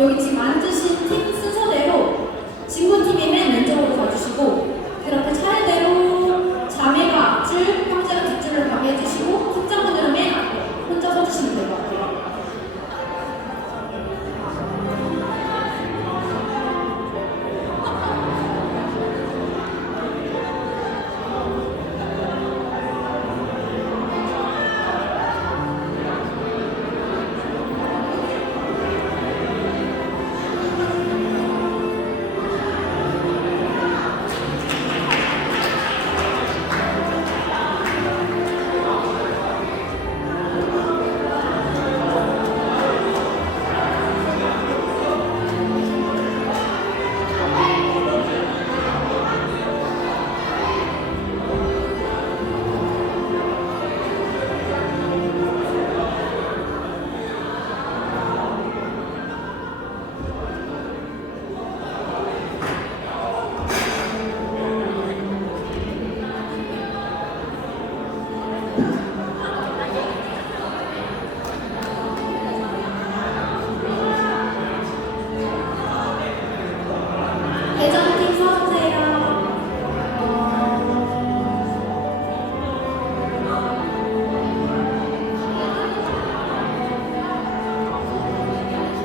여기 지금 앉으신 팀 순서대로 진구팀이 맨 왼쪽으로 가주시고 그렇게 차례대로 자매가 앞줄, 형제가 뒷줄을 가게 해주시고 팀장분들은 맨 앞에 혼자 서주시면 될 것 같아요.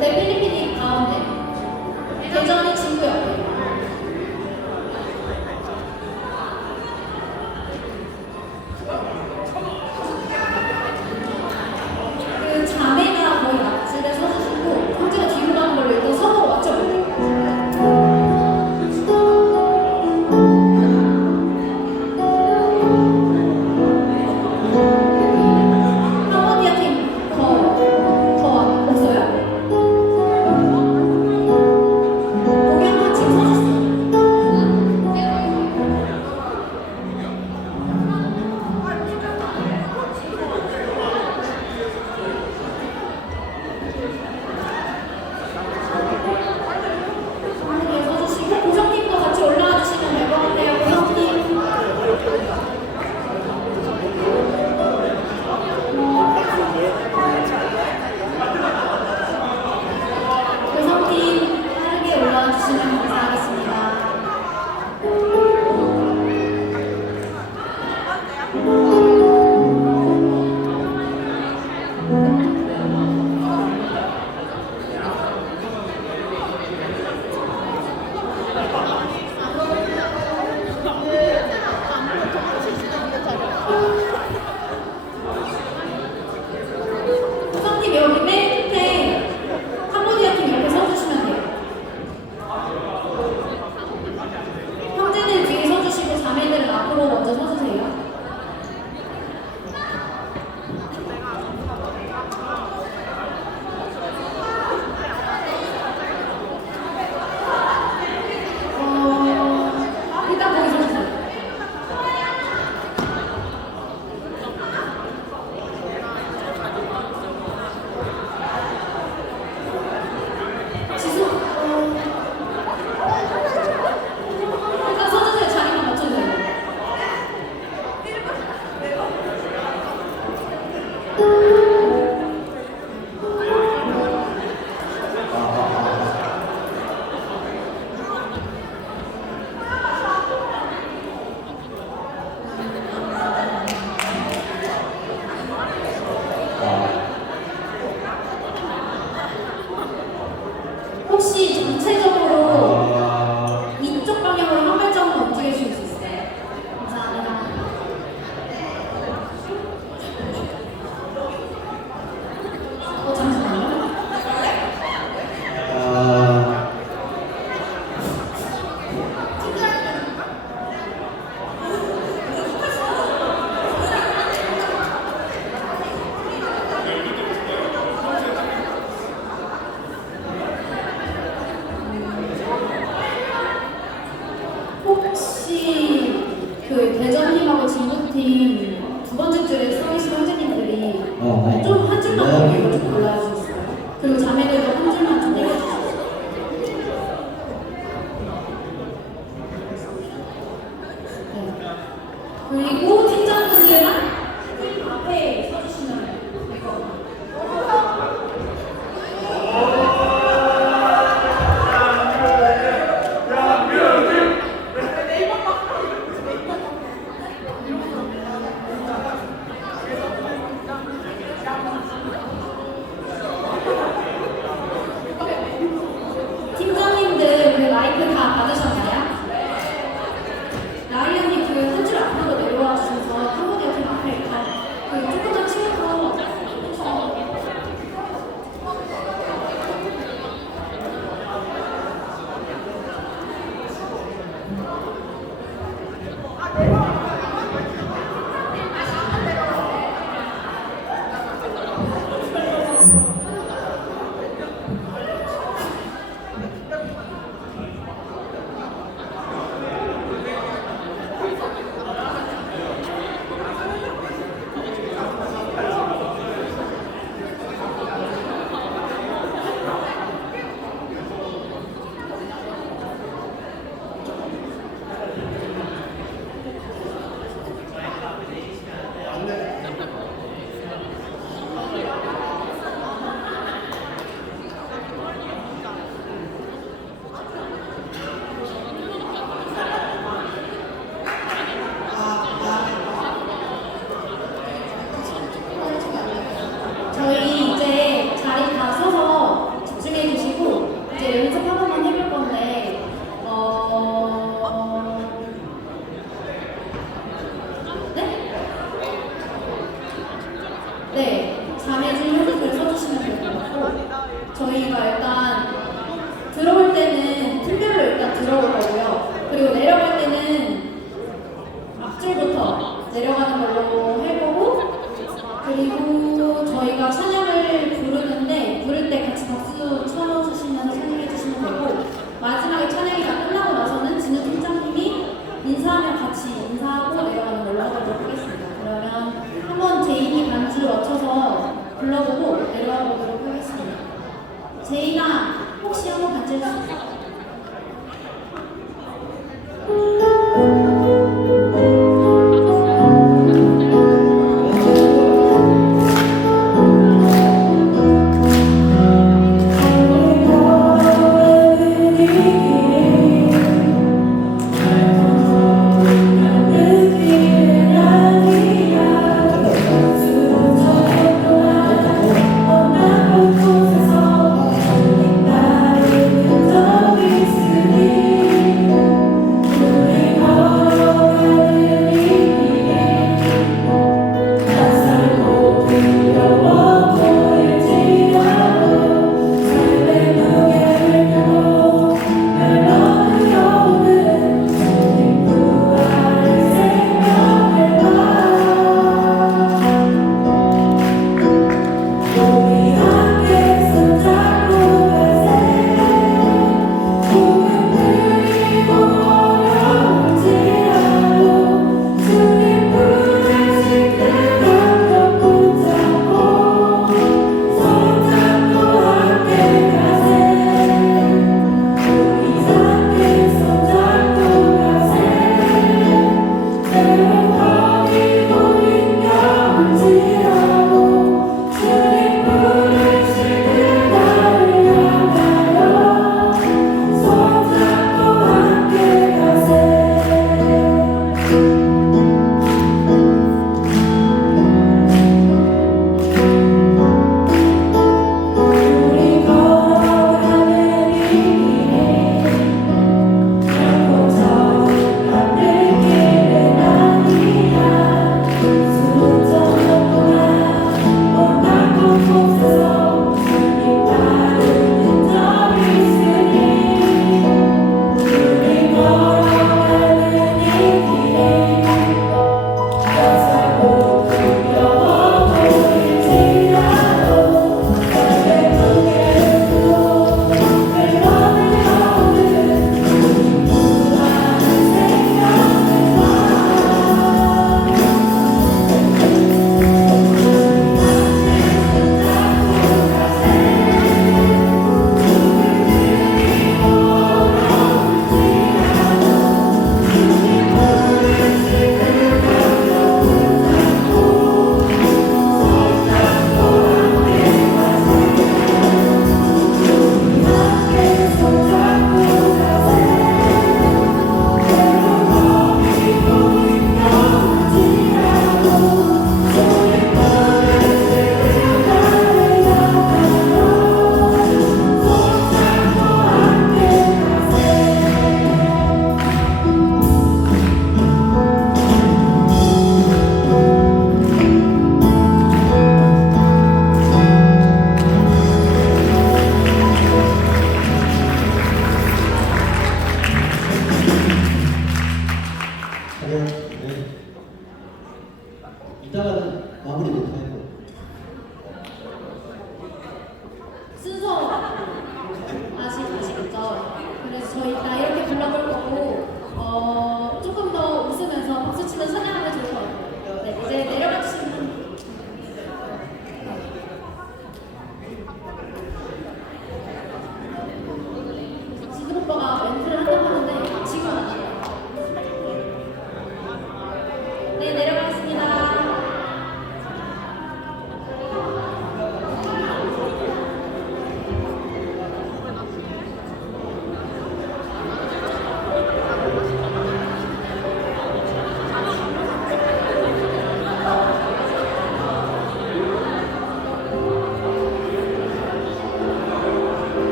필리핀이 가운데, 대전이 친구 옆에. 그 자매가 거의 앞줄에 서주시고 형제가 뒤로 가는 걸로 일단 서로 맞춰볼게요. 하모니아 팀 더 없어요? 혹시 전체적으로 이쪽 방향으로 한 발자국만 움직여 주실 수 있어요? 감사합니다. 잠시만요. 저희가 일단 들어올 때는 팀별로 일단 들어올 거고요. 그리고 내려갈 때는 앞줄부터 내려가는 걸로 할 거고, 그리고 저희가 찬양을 부르는데 부를 때 같이 박수 쳐주시면 찬양해 주시면 되고, 마지막에 찬양이 다 끝나고 나서는 진우 팀장님이 인사하면 같이 인사하고 내려가는 걸로 하도록 하겠습니다. 그러면 한번 제인이 반주를 맞춰서 불러보고 내려가 보도록 하겠습니다. 제인아, 혹시 한번 반주 해주세요.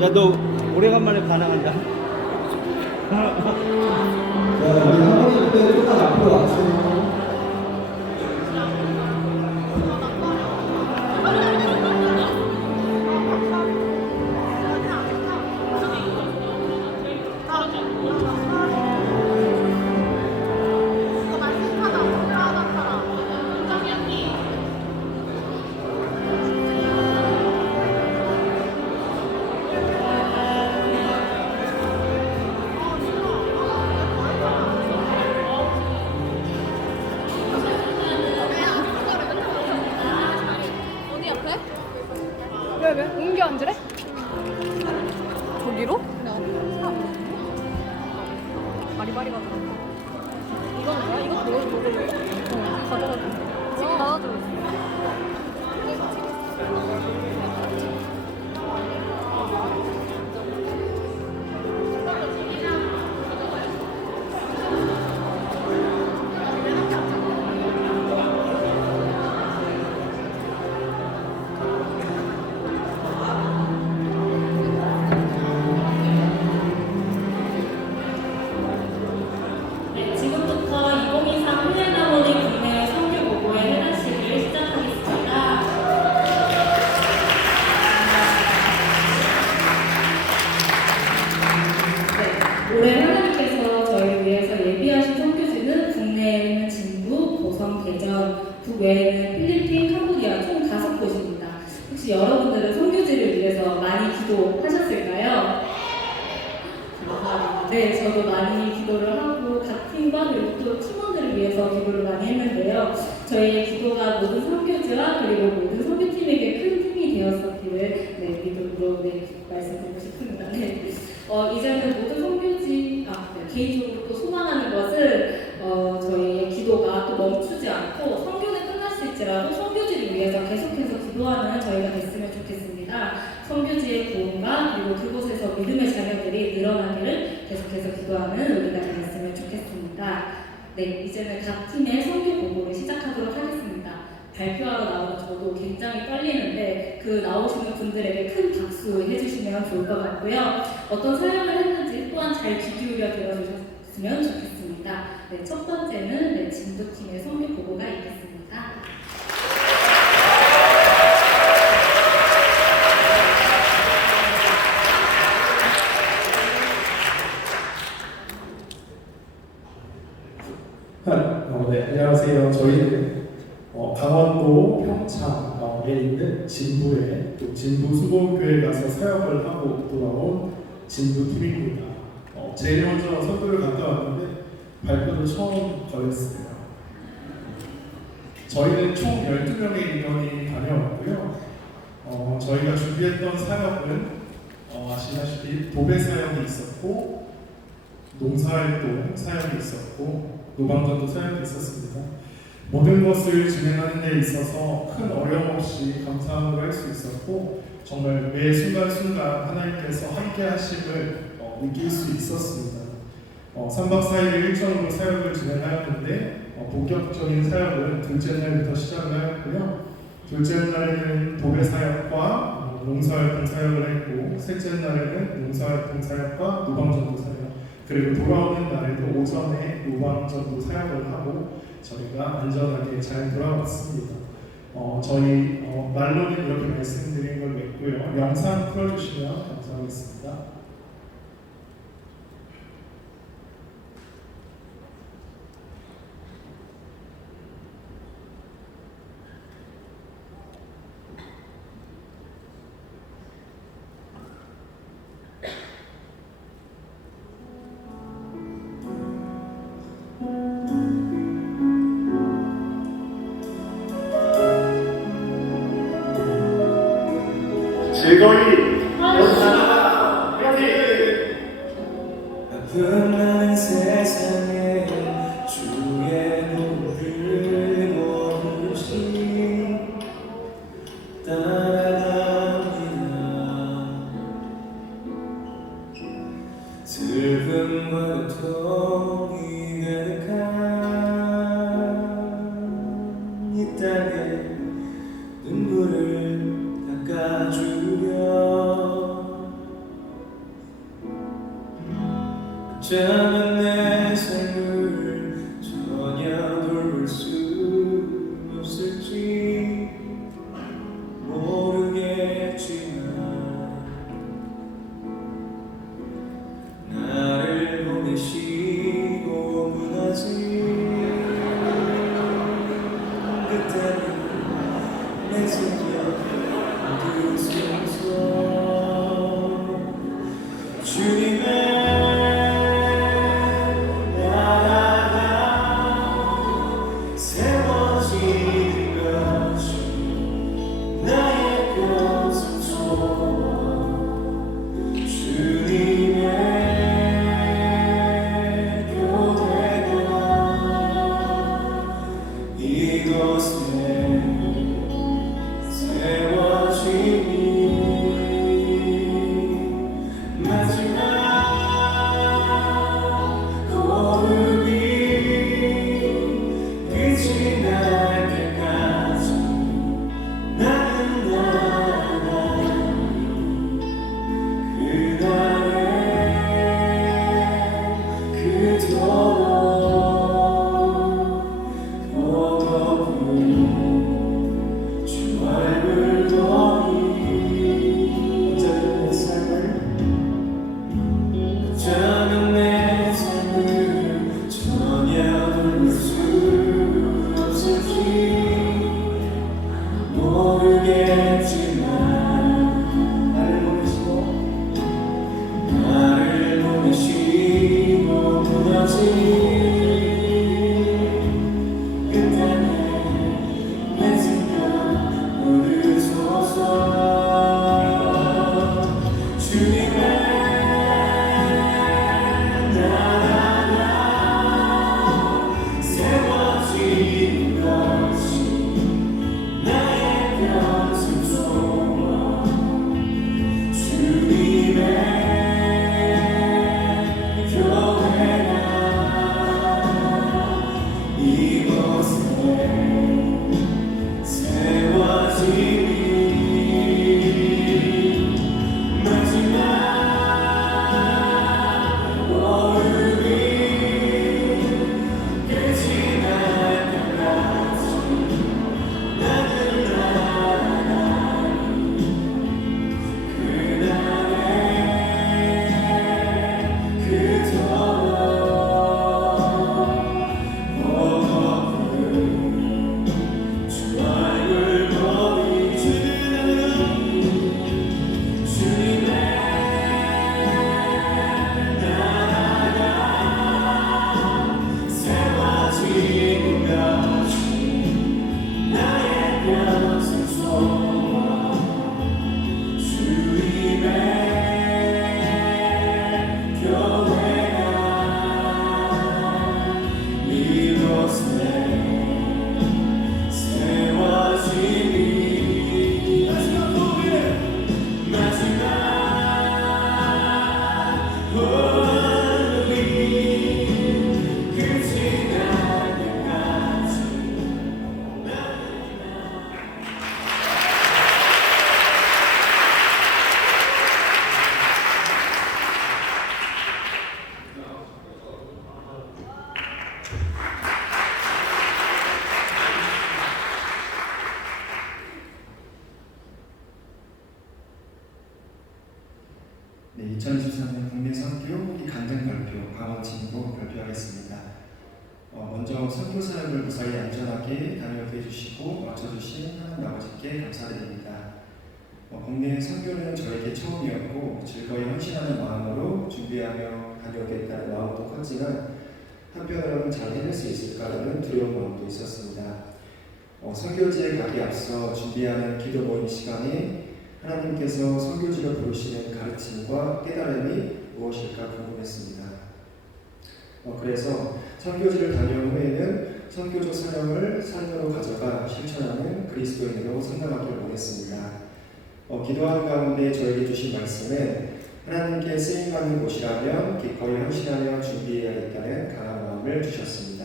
야, 너 오래간만에 반항한다. 우리 할머니 때 조금 앞으로 와주세요. 어디 앞에? 왜? 옮겨 앉으래? 저기로? 바리바리 가더라. 이건 뭐야? 이거 먹을래? 가져가도 돼. 지금 받아들고 있어. 네, 지금부터 2023 훈련학원의 국내 선교 보고의 해단식을 시작하겠습니다. 네, 올해 하나님께서 저희를 위해서 예비하신 선교지는 국내에 있는 진부, 고성, 대전, 국외에는 필리핀, 캄보디아 총 5곳입니다. 혹시 여러분들은 선교지를 위해서 많이 기도하셨을까요? 감사합니다. 네, 저도 많이 기도를 하고 각 팀과 그리고 또 팀원들을 위해서 기도를 많이 했는데요. 저희의 기도가 모든 선교지와 그리고 모든 선교팀에게 큰 힘이 되었었기를 믿음으로 말씀드리고 싶습니다. 네. 이제는 모든 선교지, 개인적으로 또 소망하는 것은 저희의 기도가 또 멈추지 않고 선교는 끝났을지라도 선교지를 위해서 계속해서 기도하는 저희가 됐으면 좋겠습니다. 선교지의 구원과 그리고 그곳에서 믿음의 자녀들이 늘어나기를 계속해서 기도하는 우리가 되었으면 좋겠습니다. 네, 이제는 각 팀의 선교 보고를 시작하도록 하겠습니다. 발표하러 나오는 저도 굉장히 떨리는데 그 나오시는 분들에게 큰 박수 해주시면 좋을 것 같고요. 어떤 사역을 했는지 또한 잘 귀 기울여 들어주셨으면 좋겠습니다. 네, 첫 번째는 진도팀의 선교 보고가 있겠습니다. 네, 안녕하세요. 저희는 강원도 평창에 있는 진부에 또 진부 수봉교회 가서 사역을 하고 돌아온 진부팀입니다. 제일 먼저 선교를 갔다 왔는데 발표도 처음 걸렸어요. 저희는 총 12명의 인원이 다녀왔고요. 저희가 준비했던 사역은 아시다시피 도배 사역이 있었고 농사활동 사역이 있었고 노방전도 사역이 있었습니다. 모든 것을 진행하는 데 있어서 큰 어려움 없이 감사함으로 할 수 있었고 정말 매 순간순간 하나님께서 함께 하심을 느낄 수 있었습니다. 3박 4일 일정으로 사역을 진행하였는데 본격적인 사역은 둘째 날부터 시작을 하였고요. 둘째 날에는 도배 사역과 농사활동 사역을 했고 셋째 날에는 농사활동 사역과 노방전도 사역 그리고 돌아오는 날에도 오전에 노방전도 사역을 하고 저희가 안전하게 잘 돌아왔습니다. 저희 말로는 이렇게 말씀드린 걸 맺고요. 영상 풀어주시면 감사하겠습니다. 즐거이 연사나 화이팅! 아픔 많은 세상에 주의 노를 모르시 따라갑니다. 슬픔과 고통이 가득한 이 땅에 눈물을 닦아주려 어쩌면 내 삶을 전혀 돌볼 수 없을지 모르겠지만 나를 보내시고 무너진 그때는 내 생각 그 숨소 주님의 나라가 세워진 것이 나의 평생 소원 주님의 교회가 이곳에 세워지니 마지막 호흡이 끝이 날 때까지 나는 나가니 그날에 그토록 보고픈 주 얼굴 보니 어쩌면 내 삶을 전혀 돌볼 수 없을지 모르겠지만 나를 보내시고 무너진 그때는 내 생각 모르소서 주님의 나라가 세워진 것이 나의 평생 소원 주님의 교회가 이곳에 세워지니 마지막 호흡이 끝이 날 때까지 나는 나가니 그날에 그토록 보고픈 주 얼굴 보니 주님의 나라가 세워진 것이 나의 평생 소원 주님의 교회가 이곳에 세워지니 마지막 호흡이 끝이 날 때까지 네, 2023년 국내 선교 간증 발표 강원 진보 발표하겠습니다. 먼저 선교 사역을 무사히 안전하게 다녀오게 해주시고 마쳐주신 하나님 아버지께 감사드립니다. 국내 선교는 저에게 처음이었고 즐거이 헌신하는 마음으로 준비하며 다녀오겠다는 마음도 컸지만 한편으로는 잘 해낼 수 있을까라는 두려운 마음도 있었습니다. 선교지에 가기 앞서 준비하는 기도 모임 시간에 하나님께서 선교지로 부르시는 가르침과 깨달음이 무엇일까 궁금했습니다. 그래서 선교지를 다녀온 후에는 선교적 사명을 삶으로 가져가 실천하는 그리스도인으로 성장하기를 원했습니다. 기도하는 가운데 저에게 주신 말씀은 하나님께 쓰임받는 곳이라면 기꺼이 헌신하며 준비해야겠다는 강한 마음을 주셨습니다.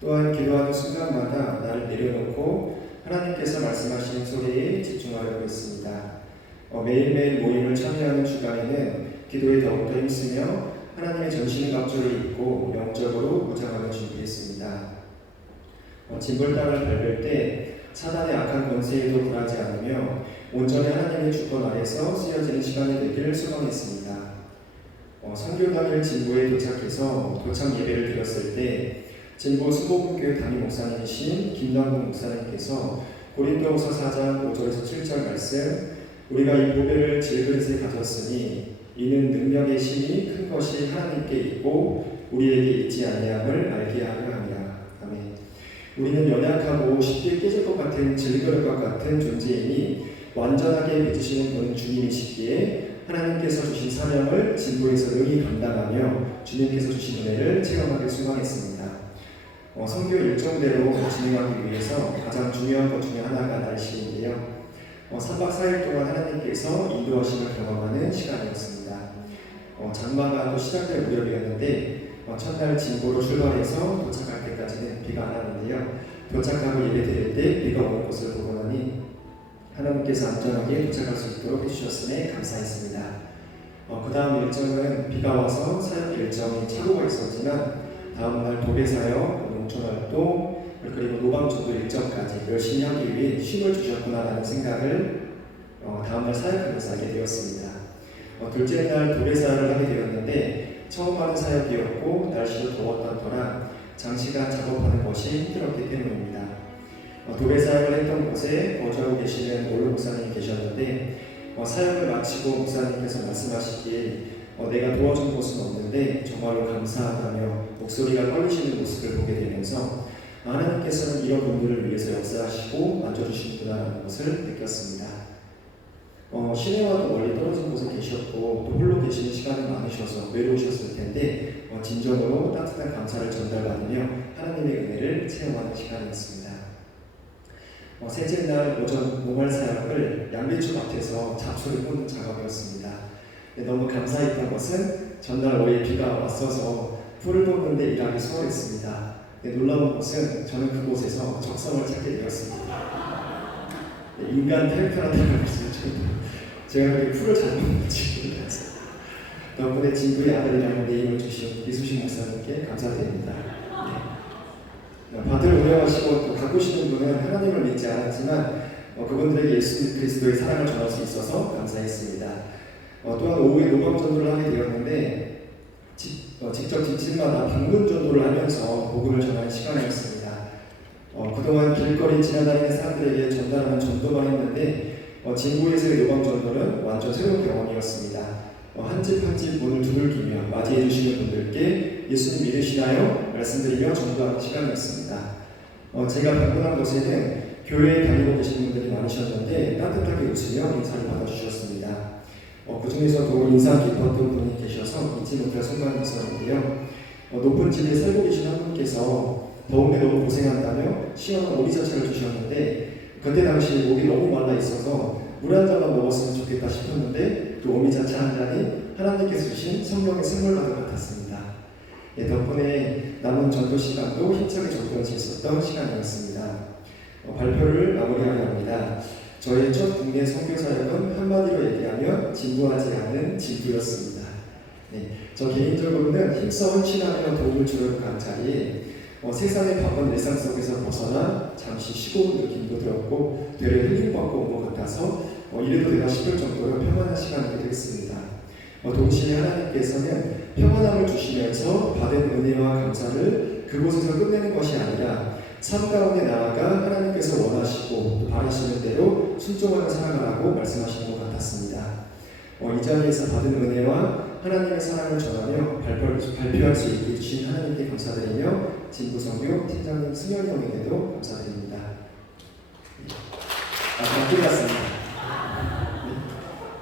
또한 기도하는 순간마다 나를 내려놓고 하나님께서 말씀하시는 소리에 집중하려고 했습니다. 매일매일 모임을 참여하는 주간에는 기도에 더욱더 힘쓰며 하나님의 전신 갑주를 입고 영적으로 무장함을 준비했습니다. 진불 땅을 밟을 때 사단의 악한 권세에도 굴하지 않으며 온전히 하나님의 주권 아래서 쓰여지는 시간이 되기를 소망했습니다. 선교 당일 진보에 도착해서 도착 예배를 드렸을 때 진보 수복음교회 담임 목사님이신 김남국 목사님께서 고린도후서 4장 5절에서 7절 말씀, 우리가 이 보배를 질그릇에 가졌으니 이는 능력의 힘이 큰 것이 하나님께 있고 우리에게 있지 아니함을 알게 하려 함이라. 아멘. 우리는 연약하고 쉽게 깨질 것 같은 질그릇과 같은 존재이니 완전하게 맺으시는 분은 주님이시기에 하나님께서 주신 사명을 진보에서 능히 감당하며 주님께서 주신 은혜를 체험하길 소망했습니다. 선교 일정대로 진행하기 위해서 가장 중요한 것 중에 하나가 날씨인데요. 3박 4일 동안 하나님께서 인도하심을 경험하는 시간이었습니다. 장마가 또 시작될 무렵이었는데 첫날 진보로 출발해서 도착할 때까지는 비가 안 왔는데요. 도착하고 예배 드릴 때 비가 오는 것을 보고 나니 하나님께서 안전하게 도착할 수 있도록 해주셨음에 감사했습니다. 그 다음 일정은 비가 와서 사역 일정이 착오가 있었지만 다음날 도배사역, 농촌활동, 그리고 노방전도 일정까지 열심히 하기 위해 쉼을 주셨구나라는 생각을 다음날 사역하면서 하게 되었습니다. 둘째 날 도배사역을 하게 되었는데 처음 하는 사역이었고 날씨도 더웠던 터라 장시간 작업하는 것이 힘들었기 때문입니다. 도배사역을 했던 곳에 거주하고 계시는 올로 목사님이 계셨는데 사역을 마치고 목사님께서 말씀하시기에 내가 도와준 것은 없는데 정말로 감사하다며 목소리가 떨리시는 모습을 보게 되면서 하나님께서는 이런 분들을 위해서 역사하시고 만져주시는구나라는 것을 느꼈습니다. 시내와도 멀리 떨어진 곳에 계셨고 또 홀로 계시는 시간이 많으셔서 외로우셨을 텐데 진정으로 따뜻한 감사를 전달받으며 하나님의 은혜를 체험하는 시간이었습니다. 셋째 날 오전 노말 사역을 양배추 밭에서 잡초를 뽑는 작업이었습니다. 너무 감사했던 것은 전날 오후에 비가 왔어서 풀을 뽑는데 일하기 수월했습니다. 놀라운 것은 저는 그곳에서 적성을 찾게 되었습니다. 인간 테라피라는 것을 제가 그렇게 풀을 잘 뽑는지 몰랐어요. 덕분에 진부의 아들이라는 네임을 주신 이수신 목사님께 감사드립니다. 밭을 운영하시고 또 가꾸시는 분은 하나님을 믿지 않았지만 그분들에게 예수 그리스도의 사랑을 전할 수 있어서 감사했습니다. 또한 오후에 노방전도를 하게 되었는데 직접 집집마다 방문 전도를 하면서 복음을 전하는 시간이었습니다. 그동안 길거리 지나다니는 사람들에게 전달하는 전도만 했는데 진보에서의 노방전도는 완전 새로운 경험이었습니다. 한 집 한 집 문을 두들기며 맞이해 주시는 분들께 예수님 믿으시나요? 말씀드리며 전도하는 시간이었습니다. 제가 방문한 곳에는 교회에 다니고 계신 분들이 많으셨는데 따뜻하게 웃으며 인사를 받아주셨습니다. 그 중에서도 인상 깊었던 분이 계셔서 잊지 못할 순간이 있었는데요. 높은 집에 살고 계신 한 분께서 더운데 너무 고생한다며 시원한 오미자차를 주셨는데 그때 당시 목이 너무 말라 있어서 물 한 잔만 먹었으면 좋겠다 싶었는데 그 오미자차 한 잔이 하나님께서 주신 성령의 선물과도 같았습니다. 덕분에 남은 전도 시간도 힘차게 전도할 수 있었던 시간이었습니다. 발표를 마무리하려 합니다. 저의 첫 국내 선교 사역은 한마디로 얘기하면 진부하지 않은 진부였습니다. 저 개인적으로는 힘써 헌신하며 도움을 주려고 간 자리에 세상의 바쁜 일상 속에서 벗어나 잠시 쉬고 온 느낌도 들었고 되레 힐링받고 온 것 같아서 이래도 되나 싶을 정도로 평안한 시간이 되었습니다. 동시에 하나님께서는 평안함을 주시면서 받은 은혜와 감사를 그곳에서 끝내는 것이 아니라 삶 가운데 나아가 하나님께서 원하시고 또 바라시는 대로 순종하며 살아가라고 말씀하시는 것 같았습니다. 이 자리에서 받은 은혜와 하나님의 사랑을 전하며 발표할 수 있게 해주신 하나님께 감사드리며 진부선교 팀장님 승현이 형에게도 감사드립니다. 다 끝났습니다.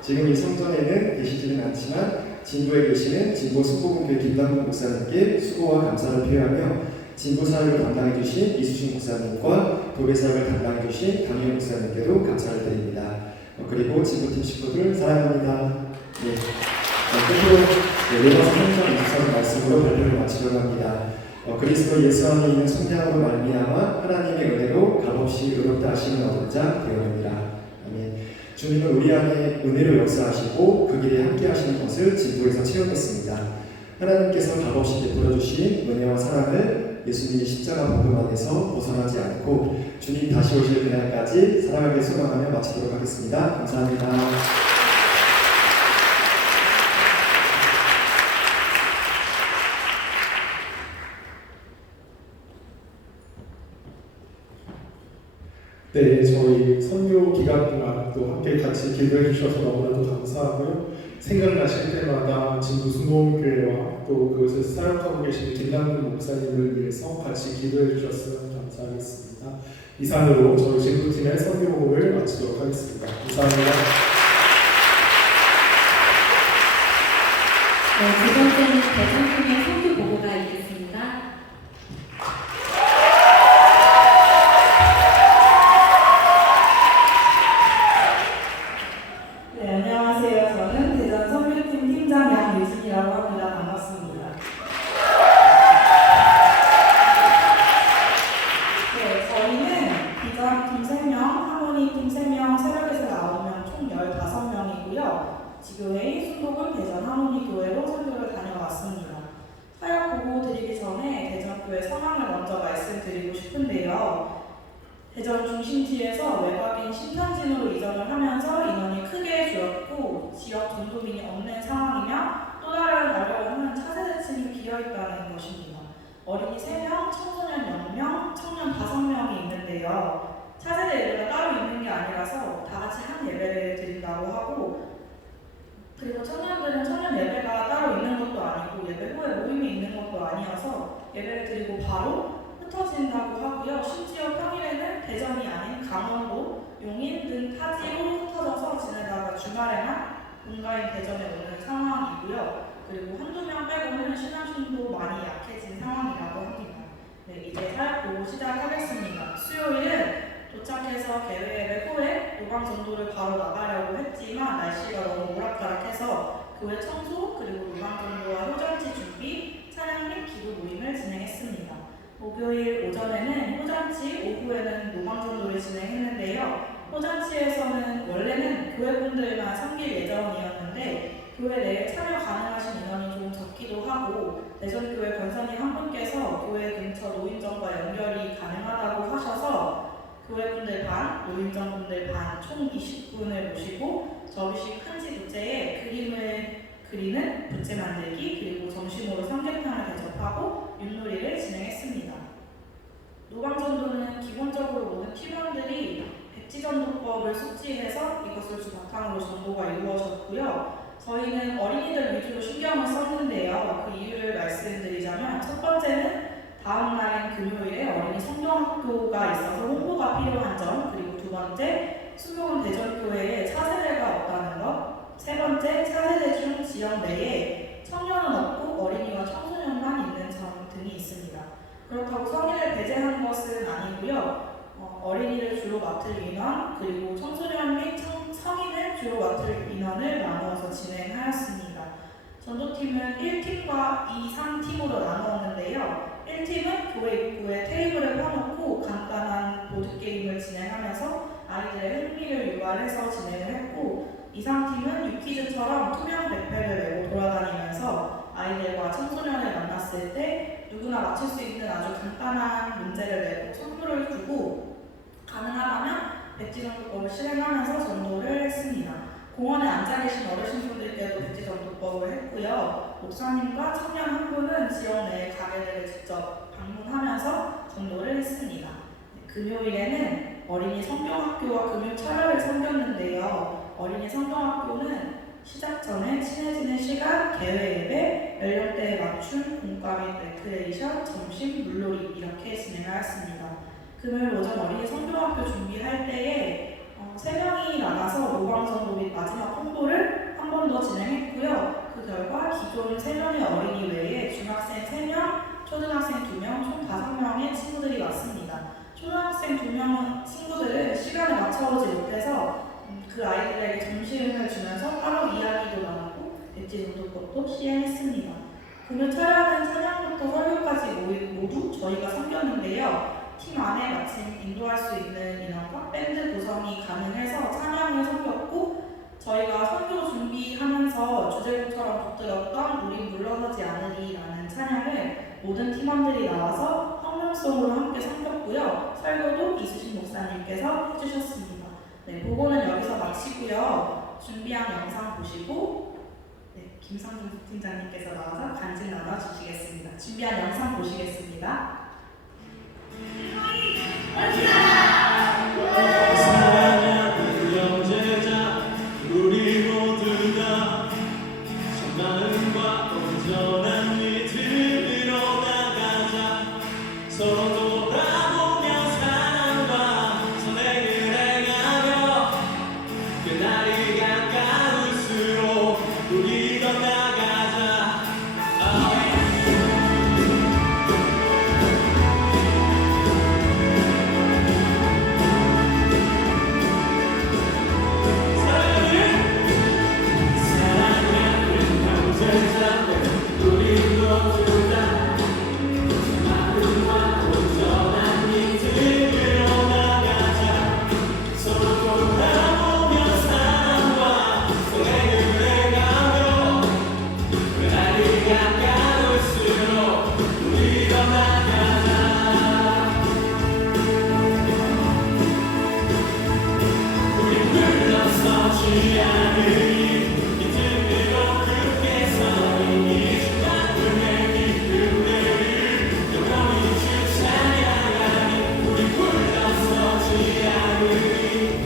지금 이 성전에는 계시지는 않지만 진부에 계시는 진보 순복음교회 김남국 목사님께 수고와 감사를 표하며 진보 사역을 담당해 주신 이수신 목사님과 도배 사역을 담당해 주신 강현 목사님께도 감사를 드립니다. 그리고 진보팀 식구들 사랑합니다. 끝으로 로마서 3장 24절 말씀으로 발표를 마치려고 합니다. 그리스도 예수 안에 있는 성량으로 말미암아 하나님의 은혜로 값없이 의롭다 하심을 얻은 자 되었느니라. 아멘. 주님은 우리 안에 은혜로 역사하시고 그 길에 함께 하시는 것을 진보에서 체험했습니다. 하나님께서 값없이 베풀어 주신 은혜와 사랑을 예수님의 십자가 복음 안에서 벗어나지 않고 주님 다시 오실 그날까지 사랑하게 소망하며 마치도록 하겠습니다. 감사합니다. 네, 저희 선교 기간 동안 또 함께 같이 기도해 주셔서 너무나도 감사하고요. 생각나실 때마다 진구 순복음교회와 또 그것을 사역하고 계신 김남근 목사님을 위해서 같이 기도해 주셨으면 감사하겠습니다. 이상으로 저희 진구팀의 선교복음을 마치도록 하겠습니다. 감사합니다. 네, 두 번째는 대전팀의 선교 보고가 있겠습니다. 네, 안녕하세요. 저는 대전 선교팀 팀장 양유진이라고 합니다. 반갑습니다. 네, 저희는 비전팀 3명, 하모니팀 3명, 새벽에서 9명, 총 15명이고요. 지교회인 순복음 대전 하모니교회로 선교를 다녀왔습니다. 사역 보고 드리기 전에 대전교회 성향을 먼저 말씀드리고 싶은데요. 대전 중심지에서 외곽인 신탄진으로 이전을 하면서 인원이 크게 줄었고 지역 전도민이 없는 상황이며 또 다른 어려움은 차세대층이 비어있다는 것입니다. 어린이 3명, 청소년 0명, 청년 5명이 있는데요. 차세대 예배가 따로 있는 게 아니라서 다 같이 한 예배를 드린다고 하고 그리고 청년들은 청년 예배가 따로 있는 것도 아니고 예배 후에 모임이 있는 것도 아니어서 예배를 드리고 바로 흩어진다고 하고요. 심지어 평일에는 대전이 아닌 강원도, 용인 등 타지로 흩어져서 지내다가 주말에만 본가인 대전에 오는 상황이고요. 그리고 한두 명 빼고는 신앙심도 많이 약해진 상황이라고 합니다. 네, 이제 사역 보고 시작하겠습니다. 수요일은 도착해서 개회 예배 후에 요강 전도를 바로 나가려고 했지만 날씨가 너무 오락가락해서 교회 청소 그리고 요강 전도와 효전치 준비, 찬양 및 기도 모임을 진행했습니다. 목요일 오전에는 효잔치, 오후에는 노방전도를 진행했는데요. 효잔치에서는 원래는 교회분들만 섬길 예정이었는데 교회 내에 참여 가능하신 인원이 좀 적기도 하고 대전교회 권사님 한 분께서 교회 근처 노인정과 연결이 가능하다고 하셔서 교회분들 반, 노인정분들 반 총 20분을 모시고 접이식 한지 부채에 그림을 그리는 부채 만들기 그리고 점심으로 삼계탕을 대접하고 윷놀이를 진행했습니다. 노방전도는 기본적으로 모든 팀원들이 백지전도법을 숙지해서 이것을 주바탕으로 전도가 이루어졌고요. 저희는 어린이들 위주로 신경을 썼는데요. 그 이유를 말씀드리자면 첫 번째는 다음 날인 금요일에 어린이 성경학교가 있어서 홍보가 필요한 점 그리고 두 번째 순복음 대전교회에 차세대가 없다는 것 세 번째, 차세대 중 지역 내에 청년은 없고 어린이와 청소년만 있는 점 등이 있습니다. 그렇다고 성인을 배제한 것은 아니고요. 어린이를 주로 맡을 인원, 그리고 청소년 및 성인을 주로 맡을 인원을 나누어서 진행하였습니다. 전도팀은 1팀과 2, 3팀으로 나누었는데요. 1팀은 교회 입구에 테이블을 펴놓고 간단한 보드게임을 진행하면서 아이들의 흥미를 유발해서 진행을 했고 2, 3팀은 유퀴즈처럼 투명 백팩을 메고 돌아다니면서 아이들과 청소년을 만났을 때 누구나 맞출 수 있는 아주 간단한 문제를 내고 선물을 주고 가능하다면 백지전도법을 실행하면서 전도를 했습니다. 공원에 앉아 계신 어르신분들께도 백지전도법을 했고요. 목사님과 청년 한 분은 지역 내 가게들을 직접 방문하면서 전도를 했습니다. 금요일에는 어린이 성경학교와 금요 철야를 섬겼는데요. 어린이 성경학교는 시작 전에 친해지는 시간, 개회 예배, 연령대에 맞춘 공과 및 레크레이션, 점심, 물놀이 이렇게 진행하였습니다. 금요일 오전 어린이 성경학교 준비할 때에 3명이 나가서 노방전도 및 마지막 홍보를 한 번 더 진행했고요. 그 결과 기존 3명의 어린이 외에 중학생 3명, 초등학생 2명, 총 5명의 친구들이 왔습니다. 초등학생 2명 친구들은 시간에 맞춰오지 못해서 그 아이들에게 점심을 주면서 따로 이야기도 나누고 백지전도법도 시행했습니다. 금요 촬영은 찬양부터 설교까지 모두 저희가 섬겼는데요. 팀 안에 마침 인도할 수 있는 인원과 밴드 구성이 가능해서 찬양을 섬겼고 저희가 선교 준비하면서 주제곡처럼 붙들었던 우리 물러서지 않으리라는 찬양을 모든 팀원들이 나와서 헌금송으로 함께 섬겼고요. 설교도 이수신 목사님께서 해주셨습니다. 네, 보고는 여기서 마치고요. 준비한 영상 보시고 김성준 부팀장님께서 나와서 간증 나눠주시겠습니다. 준비한 영상 보시겠습니다. 사랑하는 형제자 우리 모두 다 정마음과 온전한 믿음으로 나가자. 서로 돌아보며 사랑과 선행을 행하며 그날이 가까울수록 우리 더 나가자.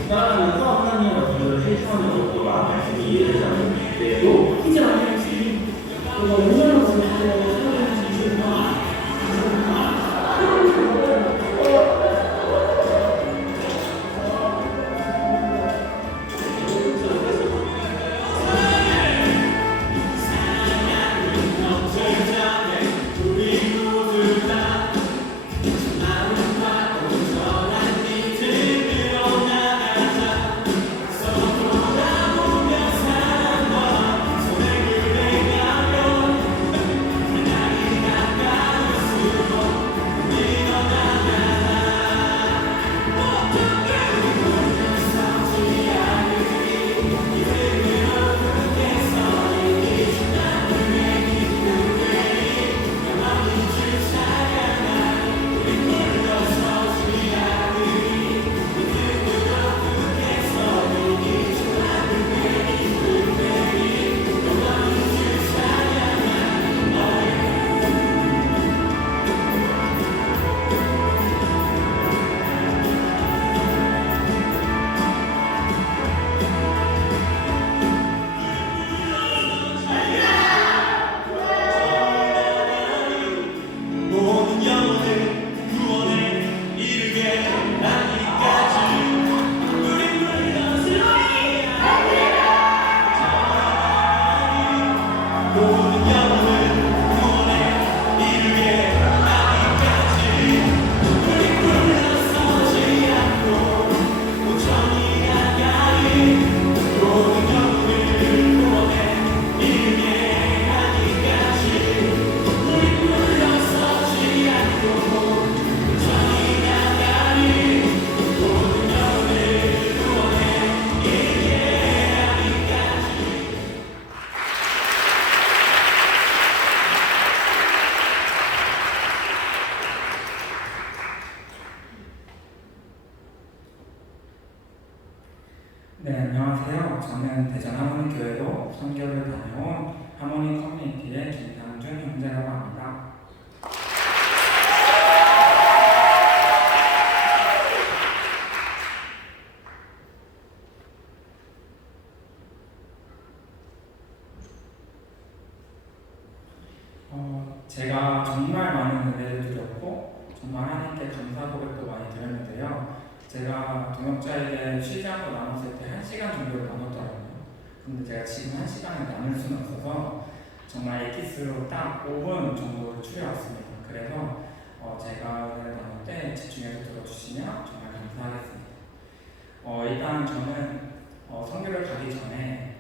따라하면서 하나님의 말씀을 실천하는 것과 말씀이 이해되지 않는 때에도 이제 말씀이 그거 오늘은 네, 안녕하세요. 저는 대전 하모니교회로 선교를 다녀온 하모니 커뮤니티의 김상준 형제라고 합니다. 제가 정말 많은 은혜를 드렸고 정말 하나님께 감사 고백도 많이 드렸는데요. 제가 동역자에게 쉬자고 나눴을 때 1시간 정도를 나눴더라고요. 근데 제가 지금 1시간을 나눌 수는 없어서 정말 엑기스로 딱 5분 정도를 추려왔습니다. 그래서 제가 은혜를 나눌 때 집중해서 들어주시면 정말 감사하겠습니다. 일단 저는 선교를 가기 전에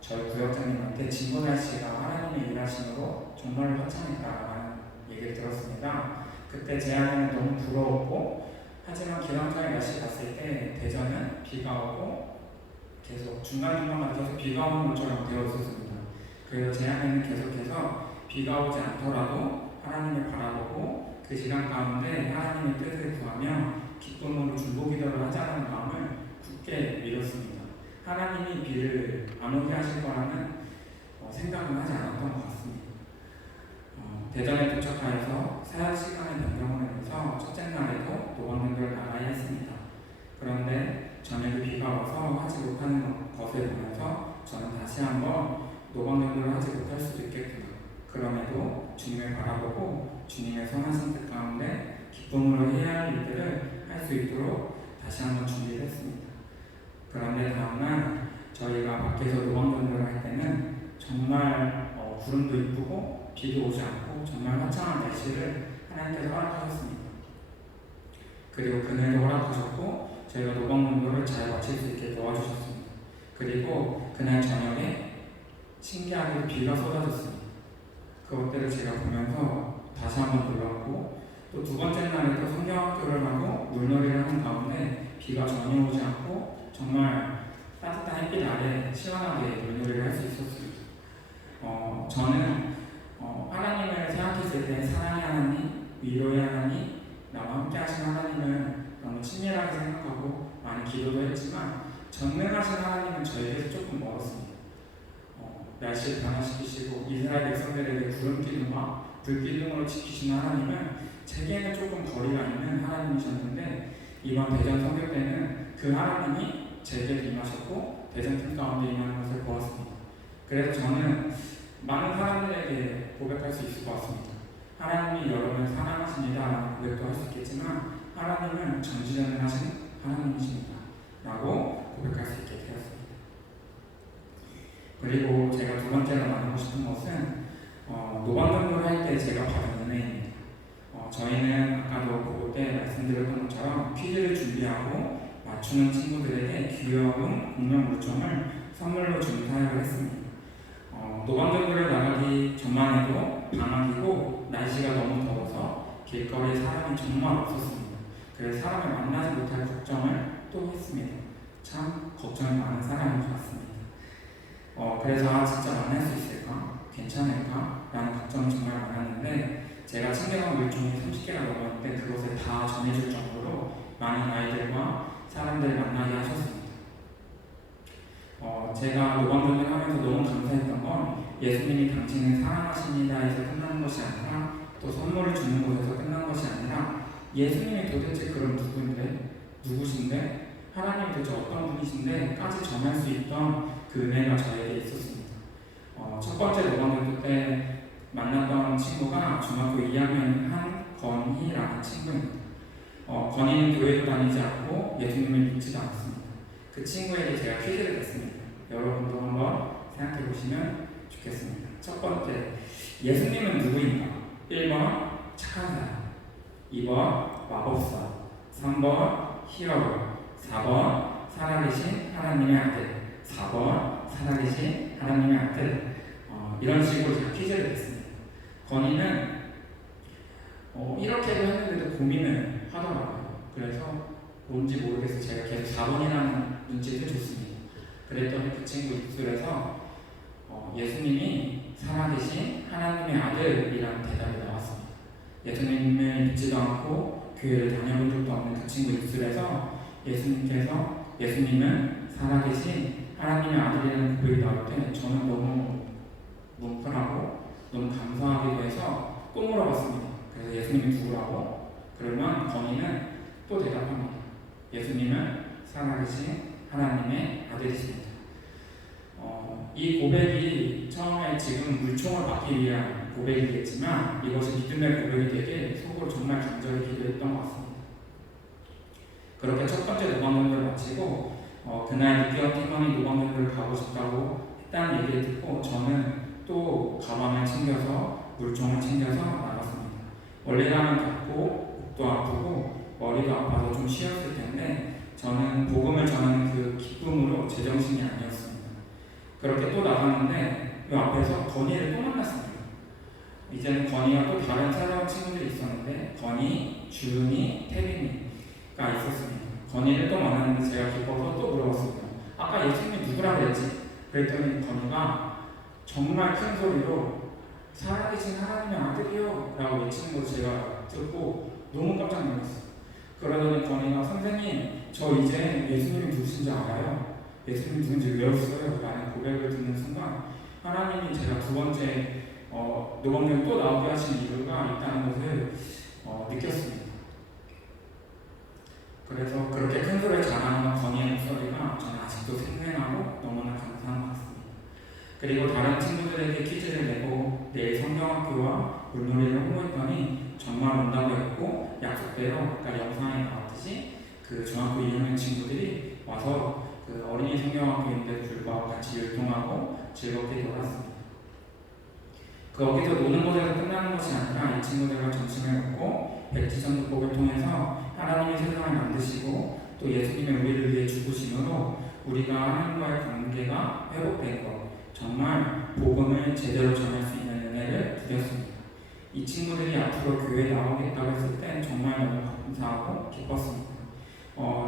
저희 구역장님한테 진보날 씨가 하나님의 일하심으로 정말로 화창했다라는 얘기를 들었습니다. 그때 제 안에는 너무 부러웠고 하지만 기상청에 날씨 갔을 때 대전은 비가 오고 계속 중간중간마다 계속 비가 오는 것처럼 되어 있었습니다. 그래서 제 안에는 계속해서 비가 오지 않더라도 하나님을 바라보고 그 시간 가운데 하나님의 뜻을 구하며 기쁨으로 중보기도를 하자는 마음을 굳게 믿었습니다. 하나님이 비를 안 오게 하실 거라는 생각은 하지 않았던 것 같습니다. 대전에 도착하여서 사역 시간의 변경을 해서 첫째 날에도 노방전도를 나가야 했습니다. 그런데 저녁에 비가 와서 하지 못하는 것을 보면서 저는 다시 한번 노방전도를 하지 못할 수도 있겠구나. 그럼에도 주님을 바라보고 주님의 선하신 뜻 가운데 기쁨으로 해야 할 일들을 할 수 있도록 다시 한번 준비를 했습니다. 그런데 다음날 저희가 밖에서 노방전도를 할 때는 정말 구름도 이쁘고 비도 오지 않고 정말 화창한 날씨를 하나님께서 허락하셨습니다. 그리고 그늘도 허락하셨고 저희가 노방전도를 잘 마칠 수 있게 도와주셨습니다. 그리고 그날 저녁에 신기하게 비가 쏟아졌습니다. 그것들을 제가 보면서 다시 한번 놀랐고 또 두 번째 날에도 성경학교를 하고 물놀이를 하는 가운데 비가 전혀 오지 않고 정말 따뜻한 햇빛 아래 시원하게 물놀이를 할 수 있었습니다. 저는 하나님을 생각했을 때 사랑의 하나님, 위로의 하나님, 나와 함께 하신 하나님을 너무 친밀하게 생각하고 많이 기도도 했지만 전능하신 하나님은 저에게서 조금 멀었습니다. 날씨를 변화시키시고 이스라엘 백성들에게 구름 기둥과 불 기둥으로 지키시는 하나님은 제게는 조금 거리가 있는 하나님이셨는데 이번 대전 선교 때는 그 하나님이 제게 임하셨고 대전 팀 가운데 임하는 것을 보았습니다. 그래서 저는 많은 사람들에게 고백할 수 있을 것 같습니다. 하나님이 여러분을 사랑하십니다라는 고백도 할 수 있겠지만 하나님은 전지전능하신 하나님이십니다 라고 고백할 수 있게 되었습니다. 그리고 제가 두 번째로 나누고 싶은 것은 노방전도를 할 때 제가 받은 은혜입니다. 저희는 아까도 그거 때 말씀드렸던 것처럼 퀴즈를 준비하고 맞추는 친구들에게 귀여운 공룡 물총을 선물로 주는 사역을 했습니다. 노방전도를 나가기 전만 해도 방학이고 날씨가 너무 더워서 길거리에 사람이 정말 없었습니다. 그래서 사람을 만나지 못할 걱정을 또 했습니다. 참 걱정이 많은 사람인 것 같습니다. 그래서 진짜 만날 수 있을까? 괜찮을까? 라는 걱정이 정말 많았는데 제가 챙겨간 물총이 30개가 넘었는데 그것을 다 전해줄 정도로 많은 아이들과 사람들을 만나게 하셨습니다. 제가 노방전도를 하면서 너무 감사했던 건 예수님이 당신을 사랑하십니다 해서 끝나는 것이 아니라 또 선물을 주는 곳에서 끝난 것이 아니라 예수님이 도대체 그럼 누구신데 하나님이 도대체 어떤 분이신데 까지 전할 수 있던 그 은혜가 저에게 있었습니다. 첫 번째 노방전도 때 만났던 친구가 중학교 2학년 한건희라는 친구입니다. 건희는 교회도 다니지 않고 예수님을 믿지도 않습니다. 그 친구에게 제가 퀴즈를 냈습니다. 여러분도 한번 생각해 보시면 좋겠습니다. 첫 번째, 예수님은 누구인가? 1번 착한 사람, 2번 마법사, 3번 히어로, 4번 살아계신 하나님의 아들, 4번 살아계신 하나님의 아들. 이런 식으로 제가 퀴즈를 냈습니다. 건희는 이렇게도 했는데도 고민을 하더라고요. 그래서 뭔지 모르겠어요. 제가 계속 4번이라는 눈치를 줬습니다. 그랬더니 그 친구 입술에서 예수님이 살아계신 하나님의 아들이라는 대답이 나왔습니다. 예수님을 믿지도 않고 교회를 다녀본 적도 없는 그 친구 입술에서 예수님은 살아계신 하나님의 아들이라는 고백이 나올 때 저는 너무 뭉클하고 너무 감사하기도 해서 또 물어봤습니다. 그래서 예수님이 누구라고? 그러면 건희는 또 대답합니다. 예수님은 살아계신 하나님의 아들이십니다. 이 고백이 처음에 지금 물총을 받기 위한 고백이겠지만 이것이 믿음의 고백이 되게 속으로 정말 간절히 기도했던 것 같습니다. 그렇게 첫 번째 노방전도를 마치고 그날 느끼어 팀원이 노방전도를 가고 싶다고 했다는 얘기를 듣고 저는 또 가방을 챙겨서 물총을 챙겨서 나갔습니다. 원래라면 덥고 목도 아프고 머리도 아파서 좀 쉬었을 텐데 저는 복음을 전하는 그 기쁨으로 제정신이 아니었습니다. 그렇게 또 나갔는데 이 앞에서 건희를 또 만났습니다. 이제는 건희와 또 다른 새로운 친구들이 있었는데 건희, 주은이, 태빈이가 있었습니다. 건희를 또 만났는데 제가 기뻐서 또 물어봤습니다. 아까 예수님이 누구라 그랬지? 그랬더니 건우가 정말 큰 소리로 살아계신 하나님의 아들이요 라고 외치는 걸 제가 듣고 너무 깜짝 놀랐어요. 그러더니 건우가 선생님 저 이제 예수님이 누구신지 알아요? 예수님 누군지 외웠어요 라는 고백을 듣는 순간 하나님이 제가 두 번째 녹음을 또 나오게 하신 이유가 있다는 것을 느꼈습니다. 그래서 그렇게 큰 소리를 자랑하는 건의의 목소리가 저는 아직도 생생하고 너무나 감사한 것 같습니다. 그리고 다른 친구들에게 퀴즈를 내고 내일 성경학교와 물놀이를 홍보했더니 정말 온다고 했고 약속대로 아까 영상에 나왔듯이 그 중학교 2학년 친구들이 와서 그 어린이 성경학교인데 불구하고 같이 율동하고 즐겁게 놀았습니다. 거기서 노는 것에서 끝나는 것이 아니라 이 친구들과 점심을 먹고 백지전도법을 통해서 하나님이 세상을 만드시고 또 예수님의 우리를 위해 죽으심으로 우리가 하나님과의 관계가 회복된 것, 정말 복음을 제대로 전할 수 있는 은혜를 드렸습니다. 이 친구들이 앞으로 교회에 나오겠다고 했을 때 정말 너무 감사하고 기뻤습니다.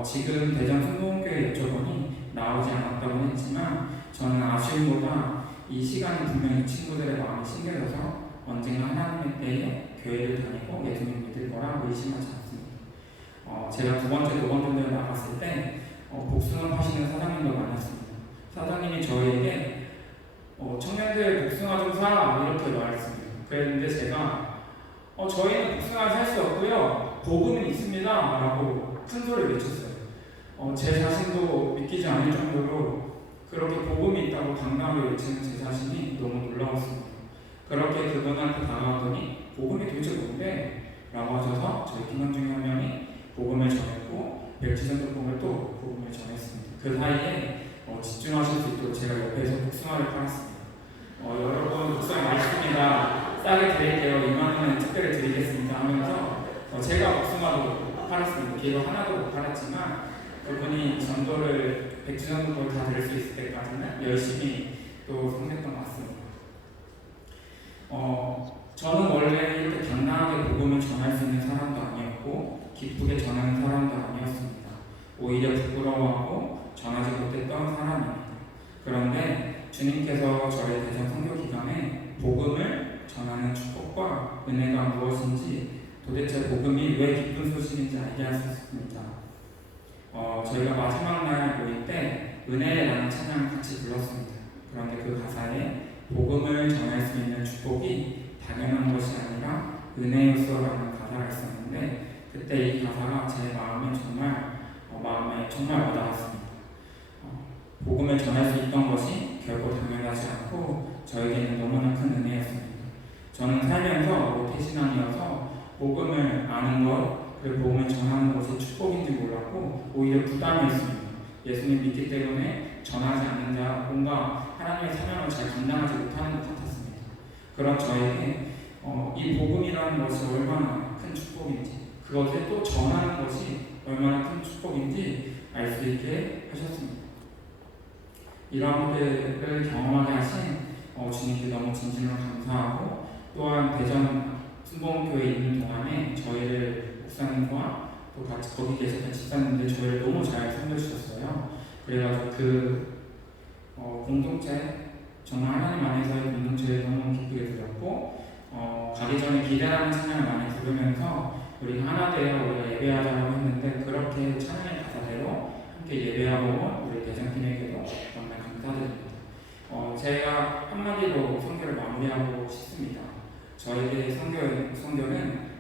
지금 대전 순복음교회 여쭤보니 나오지 않았다고 했지만 저는 아쉬움보다 이 시간이 분명히 친구들의 마음이 심겨져서 언젠가 하나님의 때에 교회를 다니고 예수님 믿을 거라 의심하지 않습니다. 제가 두 번째 노방전대회 나갔을 때 복숭아 파시는 사장님도 만났습니다. 사장님이 저에게 청년들 복숭아 좀 사 이렇게 말했습니다. 그랬는데 제가 저희는 복숭아를 살 수 없고요 복음은 있습니다 라고 큰 소리를 외쳤어요. 제 자신도 믿기지 않을 정도로 그렇게 복음이 있다고 당당하게 외치는 제 자신이 너무 놀라웠습니다. 그렇게 그분한테 다가왔더니 복음이 도대체 뭔데? 라고 하셔서 저희 팀원 중에 한 명이 복음을 전했고 백지전도법을 또 복음을 전했습니다. 그 사이에 집중하실 수 있도록 제가 옆에서 복숭아를 팔았습니다. 여러분 복숭아 맛있습니다. 싸게 드릴게요. 2만원은 특별히 드리겠습니다 하면서 제가 복숭아도 팔았습니다. 비록 하나도 못 팔았지만 그분이 전도를 백지전도법을 다 드릴 수 있을 때까지는 열심히 또 성했던 것 같습니다. 저는 원래 이렇게 당당하게 복음을 전할 수 있는 사람도 아니었고 기쁘게 전하는 사람도 아니었습니다. 오히려 부끄러워하고 전하지 못했던 사람입니다. 그런데 주님께서 저의 대전 선교 기간에 복음을 전하는 축복과 은혜가 무엇인지 도대체 복음이 왜 기쁜 소식인지 알게 하셨습니다. 저희가 마지막 날 모일 때 은혜라는 찬양을 같이 불렀습니다. 그런데 그 가사에 복음을 전할 수 있는 축복이 당연한 것이 아니라 은혜였어라는 가사가 있었는데 그때 이 가사가 제 마음에 정말 와닿았습니다. 복음을 전할 수 있던 것이 결코 당연하지 않고 저에게는 너무나 큰 은혜였습니다. 저는 살면서 모태신앙이어서 복음을 아는 것 그리고 복음을 전하는 것이 축복인지 몰랐고 오히려 부담이었습니다. 예수님 믿기 때문에 전하지 않는 자 뭔가 하나님의 사명을 잘 감당하지 못하는 것 같았습니다. 그런 저에게 이 복음이라는 것이 얼마나 큰 축복인지 그것을 또 전하는 것이 얼마나 큰 축복인지 알 수 있게 하셨습니다. 이런 것들을 경험하게 하신 주님께 너무 진심으로 감사하고 또한 대전 순복음교회에 있는 동안에 저희를 목사님과 또 같이 거기 계셨던 집사님들 저희를 너무 잘 섬겨주셨어요. 그래가지고 그 공동체 정말 하나님 안에서의 공동체를 너무 기쁘게 드렸고 가기 전에 기대하는 찬양을 많이 부르면서 우리가 하나 되어 우리가 예배하자고 했는데 그렇게 찬양의 가사대로 함께 예배하고 우리 대전팀에게도 정말 감사드립니다. 제가 한마디로 선교를 마무리하고 싶습니다. 저에게 선교는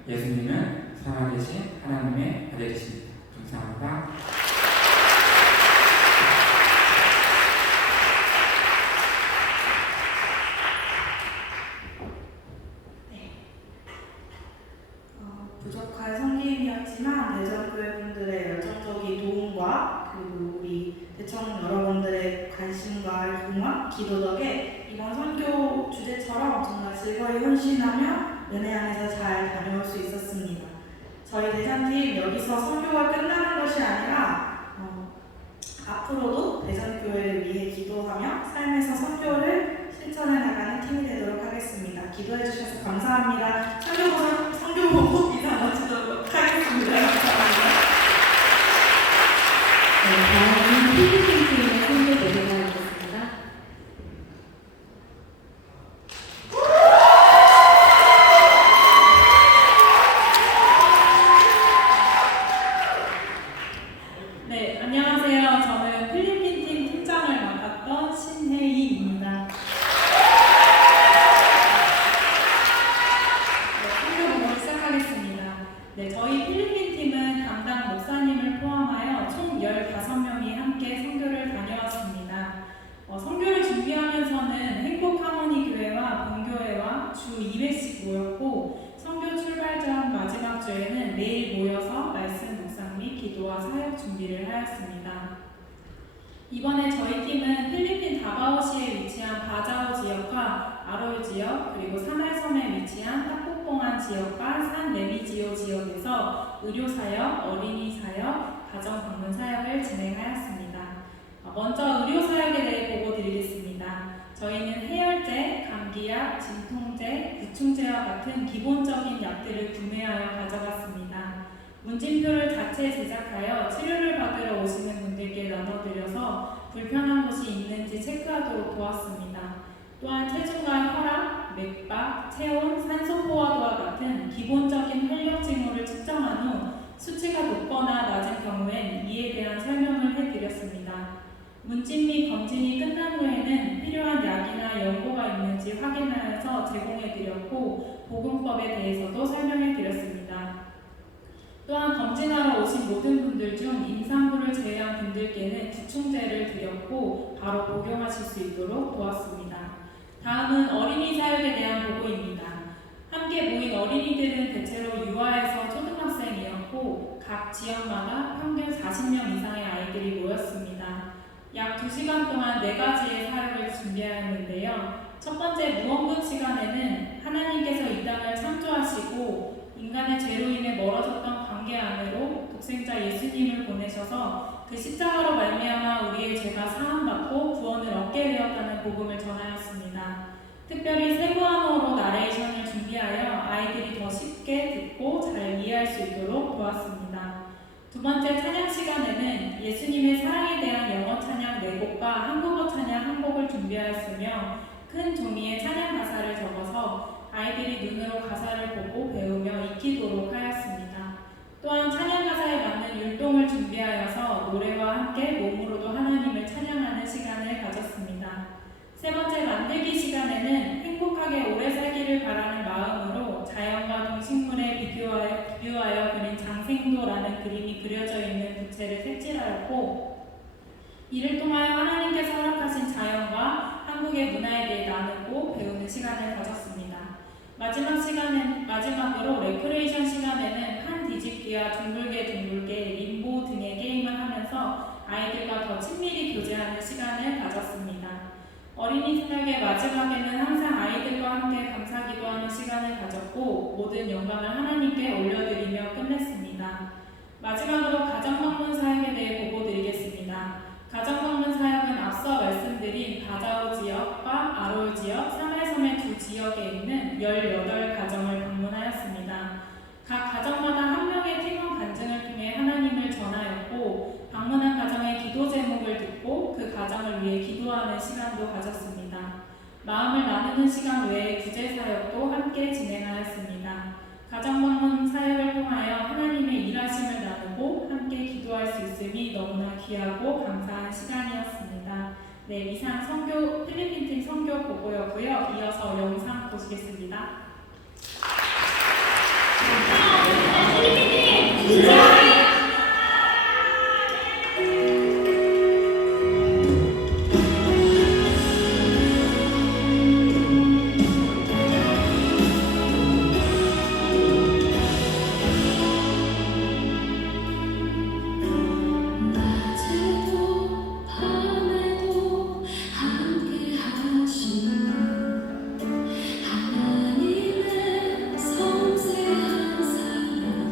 예수님은 살아계신 하나님의 아들이십니다. 감사합니다. 부족한 성김이었지만 대전교회 분들의 열정적인 도움과 그리고 우리 대청 여러분들의 관심과 융화, 기도 덕에 이번 선교 주제처럼 정말 즐거이 헌신하며 은혜 안에서 잘 다녀올 수 있었습니다. 저희 대전팀 여기서 선교가 끝나는 것이 아니라 앞으로도 대전교회를 위해 기도하며 삶에서 선교를 실천해 나가는 팀이 되도록 하겠습니다. 기도해 주셔서 감사합니다. 선교보고 인사 마치도록 하겠습니다. 감사합니다. 다음은 필리핀 팀의 선교 네, 안녕하세요. 저는 필리핀 팀 팀장을 맡았던 신혜희입니다. 네, 선교 보고를 시작하겠습니다. 네, 저희 필리핀 팀은 담당 목사님을 포함하여 총 15명이 함께 선교를 다녀왔습니다. 선교를 준비하면서는 행복하모니 교회와 본교회와 주 2회씩 모였고 선교 출발 전 마지막 주에는 매일 모여서 말씀 묵상 및 기도와 사역 준비를 하였습니다. 이번에 저희 팀은 필리핀 다바오시에 위치한 바자오 지역과 아롤 지역 그리고 사말섬에 위치한 타코뽕안 지역과 산 레미지오 지역에서 의료사역, 어린이사역, 가정방문사역을 진행하였습니다. 먼저 의료사역에 대해 보고 드리겠습니다. 저희는 해열제, 감기약, 진통제, 구충제와 같은 기본적인 약들을 구매하여 가져갔습니다. 문진표를 자체 제작하여 치료를 받으러 오시는 분들께 나눠드려서 불편한 곳이 있는지 체크하도록 도왔습니다. 또한 체중과 혈압, 맥박, 체온, 산소포화도와 같은 기본적인 활력 징후를 측정한 후 수치가 높거나 낮은 경우엔 이에 대한 설명을 해드렸습니다. 문진 및 검진이 끝난 후에는 필요한 약이나 연고가 있는지 확인하여서 제공해드렸고 복용법에 대해서도 설명해드렸습니다. 또한 검진하러 오신 모든 분들 중 임산부를 제외한 분들께는 구충제를 드렸고 바로 복용하실 수 있도록 도왔습니다. 다음은 어린이 사역에 대한 보고입니다. 함께 모인 어린이들은 대체로 유아에서 초등학생이었고 각 지역마다 평균 40명 이상의 아이들이 모였습니다. 약 2시간 동안 4가지의 사역을 준비하였는데요. 첫 번째 무언분 시간에는 하나님께서 이 땅을 창조하시고 인간의 죄로 인해 멀어졌던 관계 안으로 독생자 예수님을 보내셔서 그 십자가로 말미암아 우리의 죄가 사함받고 구원을 얻게 되었다는 복음을 전하였습니다. 특별히 세부한어로 나레이션을 준비하여 아이들이 더 쉽게 듣고 잘 이해할 수 있도록 도왔습니다. 두 번째 찬양 시간에는 예수님의 사랑에 대한 영어 찬양 4곡과 한국어 찬양 1곡을 준비하였으며 큰 종이에 찬양 가사를 적어서 아이들이 눈으로 가사를 보고 배우며 익히도록 하였습니다. 또한 찬양 가사에 맞는 율동을 준비하여서 노래와 함께 몸으로도 하나님을 찬양하는 시간을 가졌습니다. 세 번째 만들기 시간에는 행복하게 오래 살기를 바라는 마음으로 자연과 동식물에 비교하여 그린 장생도라는 그림이 그려져 있는 부채를 색칠하였고 이를 통하여 하나님께서 허락하신 자연과 한국의 문화에 대해 나누고 배우는 시간을 가졌습니다. 마지막으로 레크레이션 시간에는 한 뒤집기와 둥글게 림보 등의 게임을 하면서 아이들과 더 친밀히 교제하는 시간을 가졌습니다. 어린이 사역의 마지막에는 항상 아이들과 함께 감사기도하는 시간을 가졌고 모든 영광을 하나님께 올려드리며 끝냈습니다. 마지막으로 가정방문 사역에 대해 보고 드리겠습니다. 가정방문 사역은 앞서 말씀드린 바자오 지역과 아롤 지역, 사말섬의 2 지역에 있는 18가정을 방문하였습니다. 각 가정마다 한 명의 팀원 간증을 통해 하나님을 전하였고 방문한 가정의 기도 제목을 듣고 그 가정을 위해 기도하는 시간도 가졌습니다. 마음을 나누는 시간 외에 구제 사역도 함께 진행하였습니다. 가정방문 사역을 통하여 하나님의 일하심을 나누고 함께 기도할 수 있음이 너무나 귀하고 감사한 시간이었습니다. 네, 이상 필리핀 팀 선교 보고였고요. 이어서 영상 보시겠습니다. 하나님의 섬세한 사랑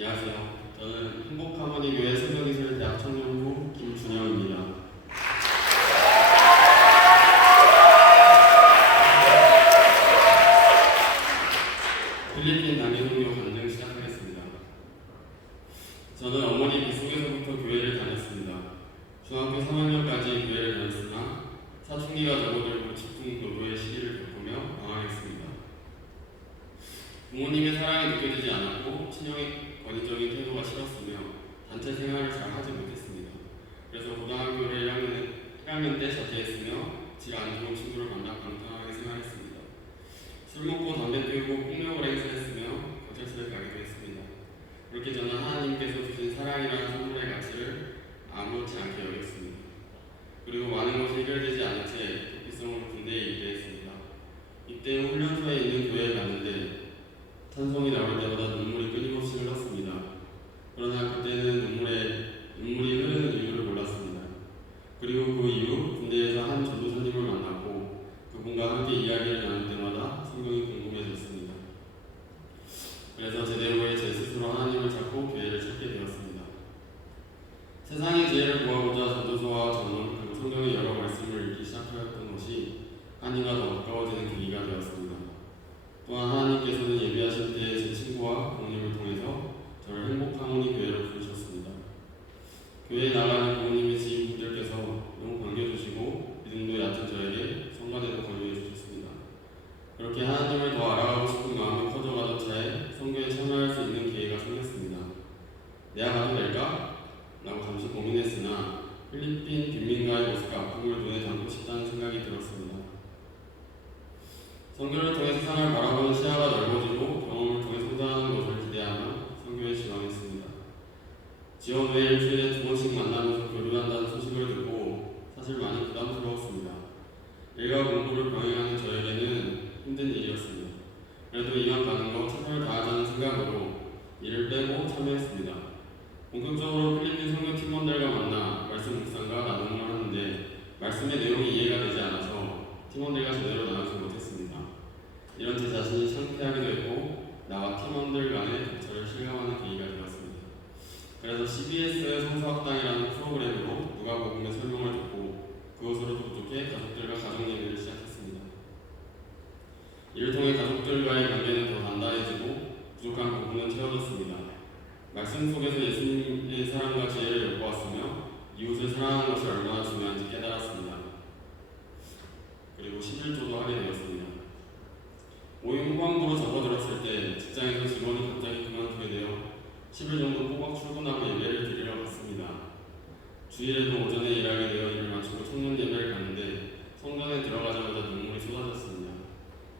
안녕하세요. 저는 행복하모니교회 성경기술대학 청년부 김준영입니다. 필리핀 단기선교 간증 시작하겠습니다. 저는 어머니 뱃속에서부터 교회를 다녔습니다. 중학교 3학년까지 교회를 다녔으나 사춘기가 접어들고 집중 노도의 시기를 겪으며 방황했습니다. 부모님의 사랑이 느껴지지 않았고 친형의 권위적인 태도가 싫었으며 단체 생활을 잘 하지 못했습니다. 그래서 고등학교를 1학년 때 자퇴했으며 질 안 좋은 친구를 만나 방탕하게 생활했습니다. 술 먹고 담배 피우고 폭력을 행사했으며 경찰서에 가기도 했습니다. 그렇게 저는 하나님께서 주신 사랑이라는 선물의 가치를 아무렇지 않게 여겼습니다. 그리고 많은 것이 해결되지 않은 채 도피성으로 군대에 입대했습니다. 입대 후 훈련소에 있는 교회에 갔는데 찬송이 나올 때마다 눈물이 끊임없이 흘렀습니다. 그러나 그때는 눈물이 흐르는 이유를 몰랐습니다. 그리고 그 이후 군대에서 한 전도사님을 만났고 그분과 함께 이야기를 나눌 때마다 성경이 궁금해졌습니다. 그래서 제대 후에 제 스스로 하나님을 찾고 교회를 찾게 되었습니다. 세상의 지혜를 구하고자 전도서와 전문 그리고 성경의 여러 말씀을 읽기 시작하였던 것이 하나님과 더 가까워지는 계기가 되었습니다. 또한 하나님께서는 예배하실 때 제 친구와 부모님을 통해서 저를 행복하모니 교회로 부르셨습니다. 교회에 나가는 부모님의 지인분들께서 너무 반겨주시고 믿음도 얕은 저에게 성가대도 권유해 주셨습니다. 그렇게 하나님을 더 알아가고 싶은 마음이 커져가던 차에 선교에 참여할 수 있는 기회가 생겼습니다. 내가 가도 될까? 라고 잠시 고민했으나 필리핀 빈민가의 모습과 아픔을 눈에 담고 싶다는 생각이 들었습니다. 선교를 통해 세상을 바라보는 시야가 넓어지고 경험을 통해 성장하는 것을 기대하며 선교에 지원했습니다. 지원 후에 일주일에 2번씩 만나면서 교류한다는 소식을 듣고 사실 많이 부담스러웠습니다. 일과 공부를 병행하는 저에게는 힘든 일이었습니다. 그래도 이왕 가는 거 최선을 다하자는 생각으로 일을 빼고 참여했습니다. 본격적으로 필리핀 선교 팀원들과 만나 말씀 묵상과 나눔을 하는데 말씀의 내용이 이해가 되지 않아서 팀원들과 제대로 나누지 못했습니다. 이런 제 자신이 창피하기도 했고 나와 팀원들 간의 격차를 실감하는 계기가 되었습니다. 그래서 CBS의 성서학당이라는 프로그램으로 누가복음의 설명을 듣고 그것으로 독촉해 가족들과 가정 예배를 시작했습니다. 이를 통해 가족들과의 관계는 더 단단해지고 부족한 부분은 채워졌습니다. 말씀 속에서 예수님의 사랑과 지혜를 엿보았으며 이웃을 사랑하는 것이 얼마나 중요한지 깨달았습니다. 그리고 11조도 하게 되었습니다. 모임 후반부로 접어들었을 때 직장에서 직원이 갑자기 그만두게 되어 10일 정도 꼬박 출근하고 예배를 드리러 갔습니다. 주일에도 오전에 일하게 되어 일을 마치고 청년 예배를 갔는데 성전에 들어가자마자 눈물이 쏟아졌습니다.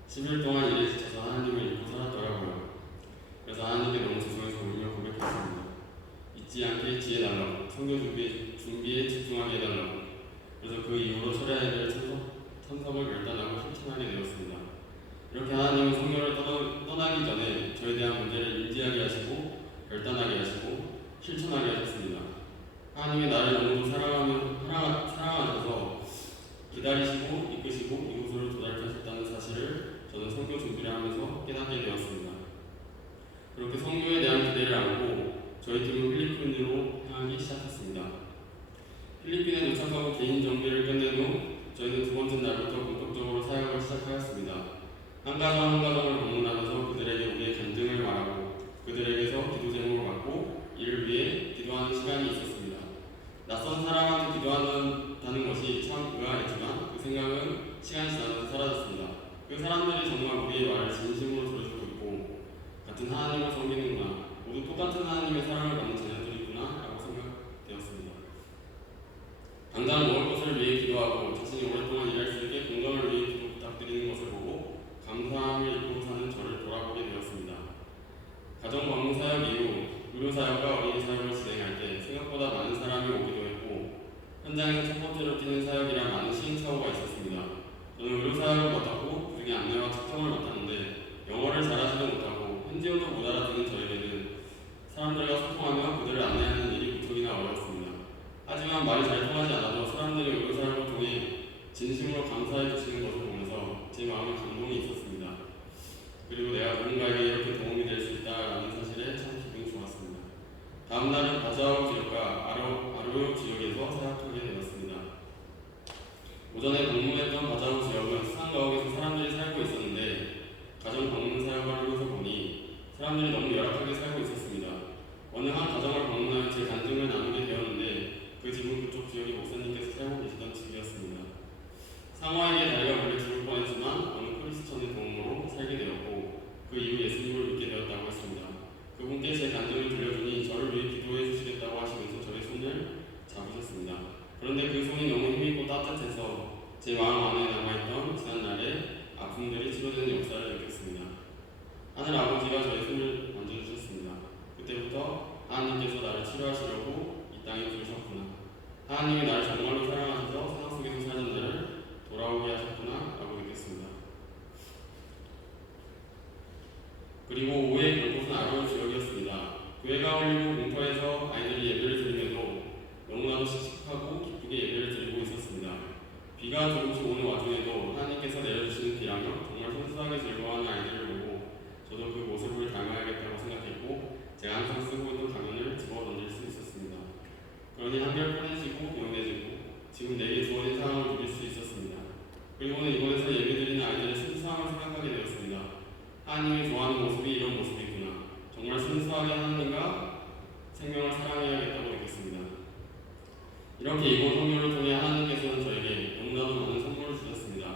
10일 동안 일에 지쳐서 하나님을 잊고 살았더라고요. 그래서 하나님께 너무 죄송해서 울며 고백했습니다. 잊지 않게 지혜 달라고, 선교 준비에 집중하게 해달라고. 그래서 그 이후로 철야 예배를 참석을 결단하고 실천하게 되었습니다. 이렇게 하나님은 선교를 떠나기 전에 저에 대한 문제를 인지하게 하시고 결단하게 하시고 실천하게 하셨습니다. 하나님이 나를 너무도 사랑하셔서 기다리시고 이끄시고 이곳으로 도달하셨다는 사실을 저는 선교 준비를 하면서 깨닫게 되었습니다. 그렇게 선교에 대한 기대를 안고 저희 팀은 필리핀으로 향하기 시작했습니다. 필리핀에 도착하고 개인 정비를 끝낸 후 저희는 두 번째 날부터 본격적으로 사역을 시작하였습니다. 한 가정 한 가정을 방문하면서 그들에게 우리의 간증을 말하고 그들에게서 기도 제목을 받고 이를 위해 기도하는 시간이 있었습니다. 낯선 사람한테 기도한다는 것이 참 의아했지만 그 생각은 시간이 지나서 사라졌습니다. 그 사람들이 정말 우리의 말을 진심으로 들어주고 있고 같은 하나님을 섬기는구나, 모두 똑같은 하나님의 사랑을 받는 자녀들이구나 라고 생각되었습니다. 당장 먹을 것을 위해 기도하고 자신이 오랫동안 일할 수 있게 건강을 위해 기도 부탁드리는 것을 보고 감사함을 입고 사는 저를 돌아보게 되었습니다. 가정 방문 사역 이후 의료 사역과 어린이 사역을 진행할 때 생각보다 많은 사람이 오기도 했고 현장에서 첫 번째로 뛰는 사역이라 많은 시행착오가 있었습니다. 저는 의료 사역을 맡았고 그중에 안내와 측정을 맡았는데 영어를 잘하지도 못하고 현지어도 못 알아듣는 저에게는 사람들과 소통하며 그들을 안내하는 일이 무척이나 어려웠습니다. 하지만 말이 잘 통하지 않아도 사람들이 의료 사역을 통해 진심으로 감사해 주시는 것을 보면서 제 마음에 감동이 있었습니다. 그리고 내가 누군가에게 이렇게 도움이 될 수 있다라는 사실에 참 기분이 좋았습니다. 다음 날은 바자오 지역과 아로요 지역에서 사역하게 되었습니다. 오전에 방문했던 바자오 지역은 수상가옥에서 사람들이 살고 있었는데 가정 방문 사역을 하면서 보니 사람들이 너무 열악하게 살고 있었습니다. 어느 한 가정을 방문하여 제 간증을 나누게 되었는데 그 집은 그쪽 지역의 목사님께서 살고 계시던 집이었습니다. 상호에게 다리가 원래 죽을 뻔했지만 어느 크리스천의 도움으로 살게 되었고 그 이후 예수님을 믿게 되었다고 했습니다. 그분께 제 간증을 들려주니 저를 위해 기도해 주시겠다고 하시면서 저의 손을 잡으셨습니다. 그런데 그 손이 너무 힘있고 따뜻해서 제 마음 안에 남아있던 지난날의 아픔들이 치료되는 역사를 느꼈습니다. 하늘 아버지가 저의 손을 만져주셨습니다. 그때부터 하나님께서 나를 치료하시려고 이 땅에 부르셨구나. 하나님이 나를 정말로 사랑하셔서 세상 속에서 살던 나를 돌아오게 하셨구나 라고 느꼈습니다. 그리고 오후에 갈 곳은 아로요 지역이었습니다. 교회가 올리고 공터에서 아이들이 예배를 드리면서 너무나도 씩씩하고 기쁘게 예배를 드리고 있었습니다. 비가 조금씩 오는 와중에도 하나님께서 내려주시는 비라며 정말 순수하게 즐거워하는 아이들을 보고 저도 그 모습을 닮아야겠다고 생각했고 제가 항상 쓰고 있던 가면을 집어 던질 수 있었습니다. 그러니 한결 편해지고 용해지고 지금 내게 주어진 상황을 누릴 수 있었습니다. 그리고는 이곳에서 예배드리는 아이들의 순수함을 생각하게 되었습니다. 하나님이 좋아하는 모습이 이런 모습이구나. 정말 순수하게 하나님과 생명을 사랑해야겠다고 느꼈습니다. 이렇게 이번 성경을 통해 하나님께서는 저에게 너무나도 많은 선물을 주셨습니다.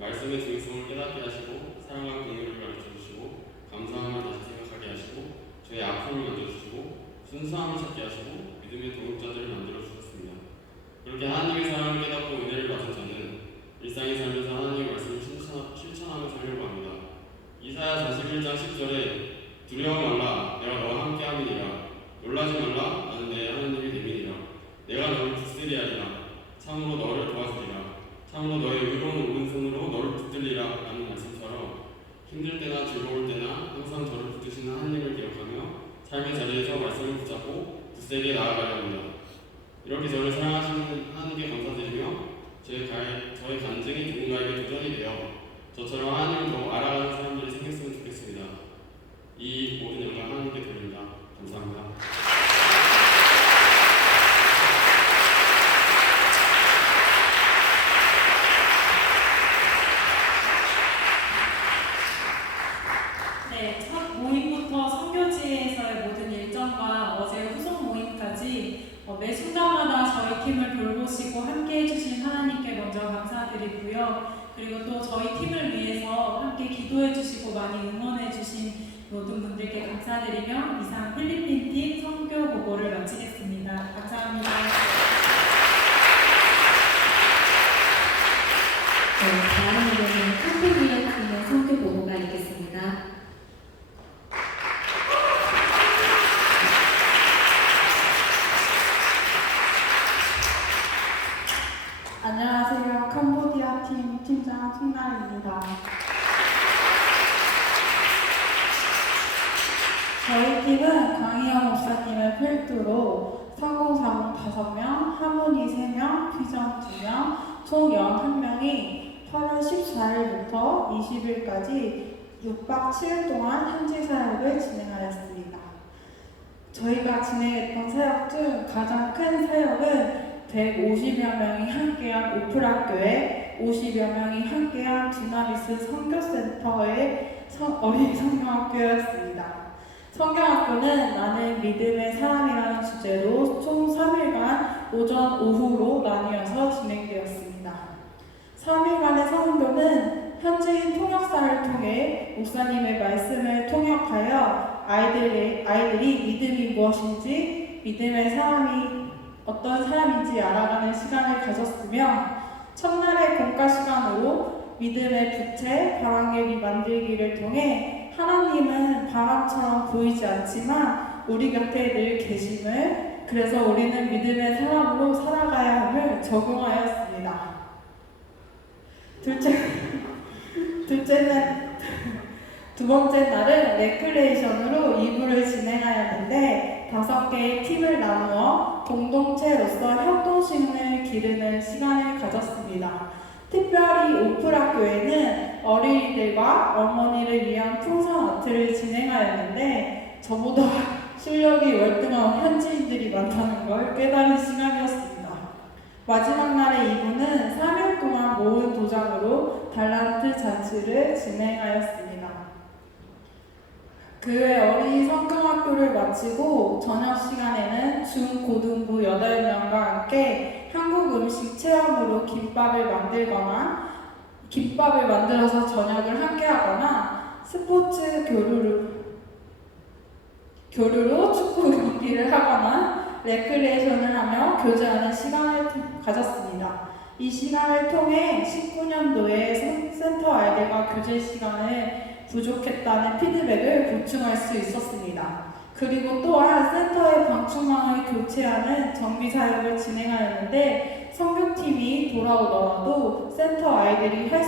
말씀의 중요성을 깨닫게 하시고 사랑과 긍휼을 가르쳐주시고 감사함을 다시 생각하게 하시고 저의 아픔을 만져주시고 순수함을 찾게 하시고 믿음의 동역자들을 만들어주셨습니다. 그렇게 하나님의 사랑을 깨닫고 은혜를 받은 저는 일상의 삶에서 하나님의 말씀을 실천하며 살려고 합니다. 이사야 41장 10절에 두려워 말라 내가 너와 함께함이니라 놀라지 말라 나는 내 하나님이 됨이니라 내가 너를 붙들리하리라 참으로 너를 도와주리라 참으로 너의 의로운 오른손으로 너를 붙들리라 라는 말씀처럼 힘들 때나 즐거울 때나 항상 저를 붙드시는 하나님을 기억하며 삶의 자리에서 말씀을 붙잡고 굳세게 나아가려 합니다. 이렇게 저를 사랑하시는 하나님께 감사드리며 저의 간증이 누군가에게 도전이 되어 저처럼 하나님을 더 알아가는 사람들이 생겼으면 좋겠습니다. 이 모든 영광 하나님께 드립니다. 감사합니다. 네, 첫 모임부터 선교지에서의 모든 일정과 어제 후속 모임까지 매 순간마다 저희 팀을 돌보시고 함께 해주신 하나님께 먼저 감사드리고요. 그리고 또 저희 팀을 위해서 함께 기도해 주시고 많이 응원해 주신 모든 분들께 감사드리며 이상 필리핀 팀 선교 보고를 마치겠습니다. 감사합니다. 네, 다음으로는 캄보디아 팀의 선교 보고가 있겠습니다. 안녕하세요. 캄보디아 팀 팀장 송나입니다. 저희 팀은 강희영 목사님을 필두로 성공사원 5명, 하모니 3명, 비전 2명, 총 11명이 8월 14일부터 20일까지 6박 7일 동안 현지 사역을 진행하였습니다. 저희가 진행했던 사역 중 가장 큰 사역은 150여 명이 함께한 오프라교회, 50여 명이 함께한 두나미스 선교센터의 어린이 성경학교였습니다. 성경학교는 나는 믿음의 사람이라는 주제로 총 3일간 오전, 오후로 나뉘어서 진행되었습니다. 3일간의 선교는 현지인 통역사를 통해 목사님의 말씀을 통역하여 아이들이 믿음이 무엇인지, 믿음의 사람이 어떤 사람인지 알아가는 시간을 가졌으며 첫날의 공과 시간으로 믿음의 부채, 바람개비 만들기를 통해 하나님은 바람처럼 보이지 않지만 우리 곁에 늘 계심을, 그래서 우리는 믿음의 사람으로 살아가야 함을 적용하였습니다. 두 번째 날은 레크레이션으로 2부를 진행하였는데 5개의 팀을 나누어 공동체로서 협동심을 기르는 시간을 가졌습니다. 특별히 오프라교회는 어린이들과 어머니를 위한 풍선 아트를 진행하였는데 저보다 실력이 월등한 현지인들이 많다는 걸 깨달은 시간이었습니다. 마지막 날의 2부는 3일 동안 모은 도장으로 달란트 잔치를 진행하였습니다. 그 외 어린이 성경학교를 마치고 저녁 시간에는 중고등부 8명과 함께 한국 음식 체험으로 김밥을 만들어서 저녁을 함께 하거나 스포츠 교류로 축구 경기를 하거나 레크레이션을 하며 교제하는 시간을 가졌습니다. 이 시간을 통해 19년도에 센터 아이들과 교제 시간을 부족했다는 피드백을 보충할 수 있었습니다. 그리고 또한 센터의 방충망을 교체하는 정비 사역을 진행하였는데 성교팀이 돌아오더라도 센터 아이들이 할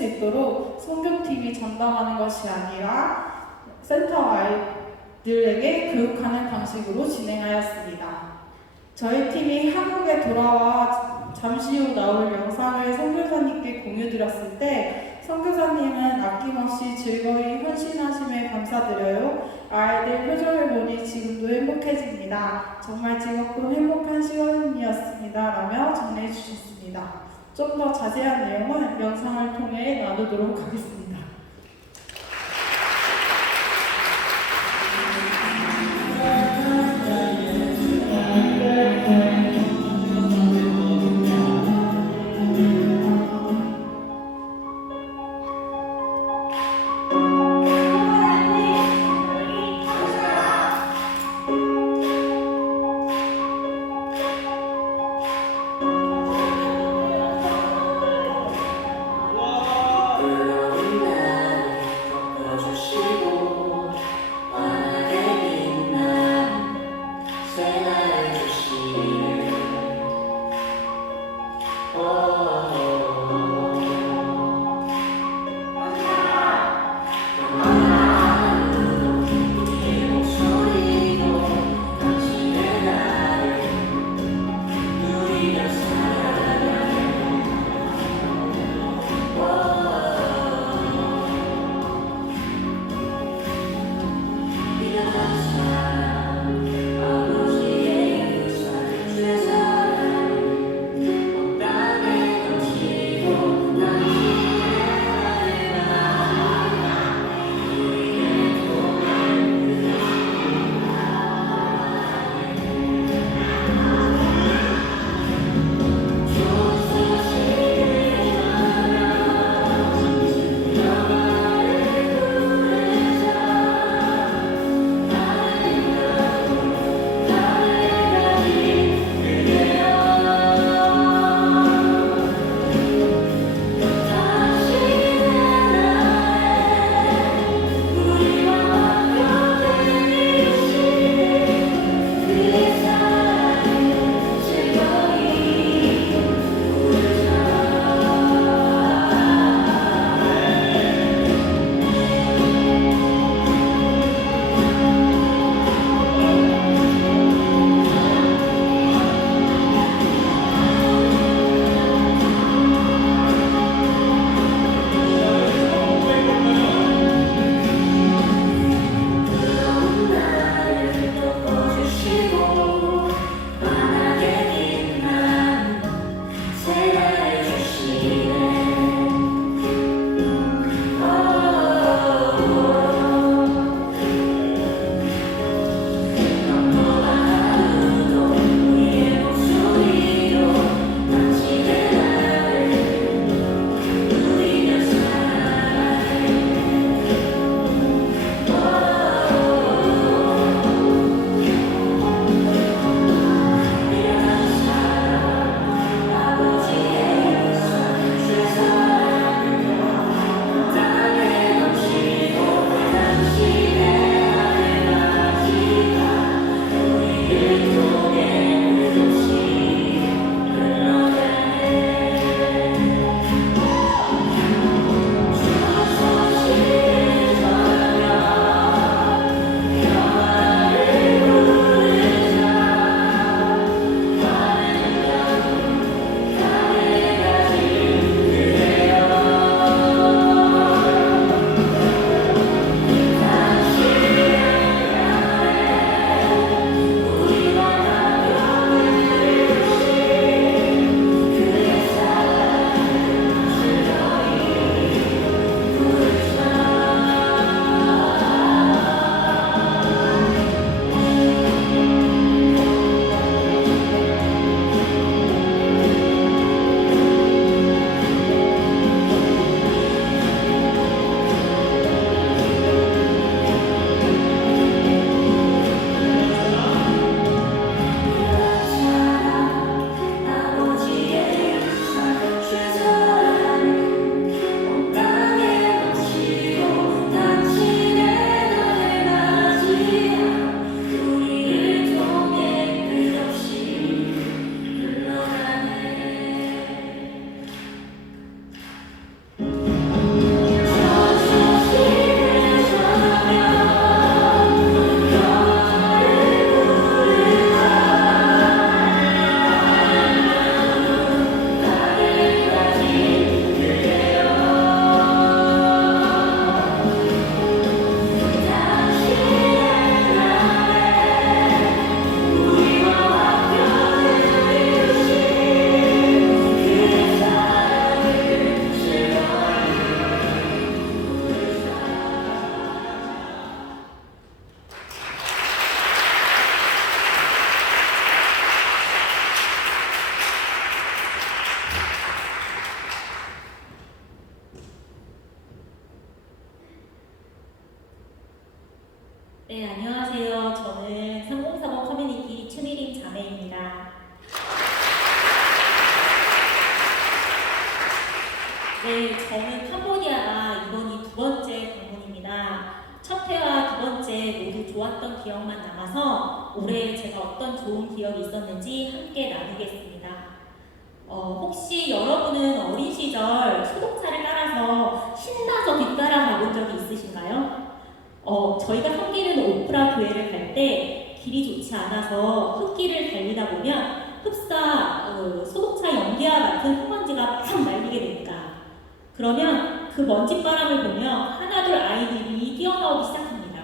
수 있도록 성교팀이 전담하는 것이 아니라 센터 아이들에게 교육하는 방식으로 진행하였습니다. 저희 팀이 한국에 돌아와 잠시 후 나올 영상을 선교사님께 공유드렸을 때 선교사님은 아낌없이 즐거이 헌신하심에 감사드려요. 아이들 표정을 보니 지금도 행복해집니다. 정말 즐겁고 행복한 시간이었습니다. 라며 정리해 주셨습니다. 좀 더 자세한 내용은 영상을 통해 나누도록 하겠습니다. 와. 안녕하세요. 저는 3040 커뮤니티 추미림 자매입니다. 네, 저는 캄보디아가 이번이 두 번째 방문입니다. 첫 회와 두 번째 모두 좋았던 기억만 남아서 올해 제가 어떤 좋은 기억이 있었는지 함께 나누겠습니다. 혹시 여러분은 어린 시절 소독차를 따라서 신나서 뒤따라 가본 적이 있으신가요? 저희가 섬기는 오프라 교회를 갈 때 길이 좋지 않아서 흙길을 달리다 보면 흡사 소독차 연기와 같은 흙먼지가 막 날리게 됩니다. 그러면 그 먼지바람을 보며 하나둘 아이들이 뛰어나오기 시작합니다.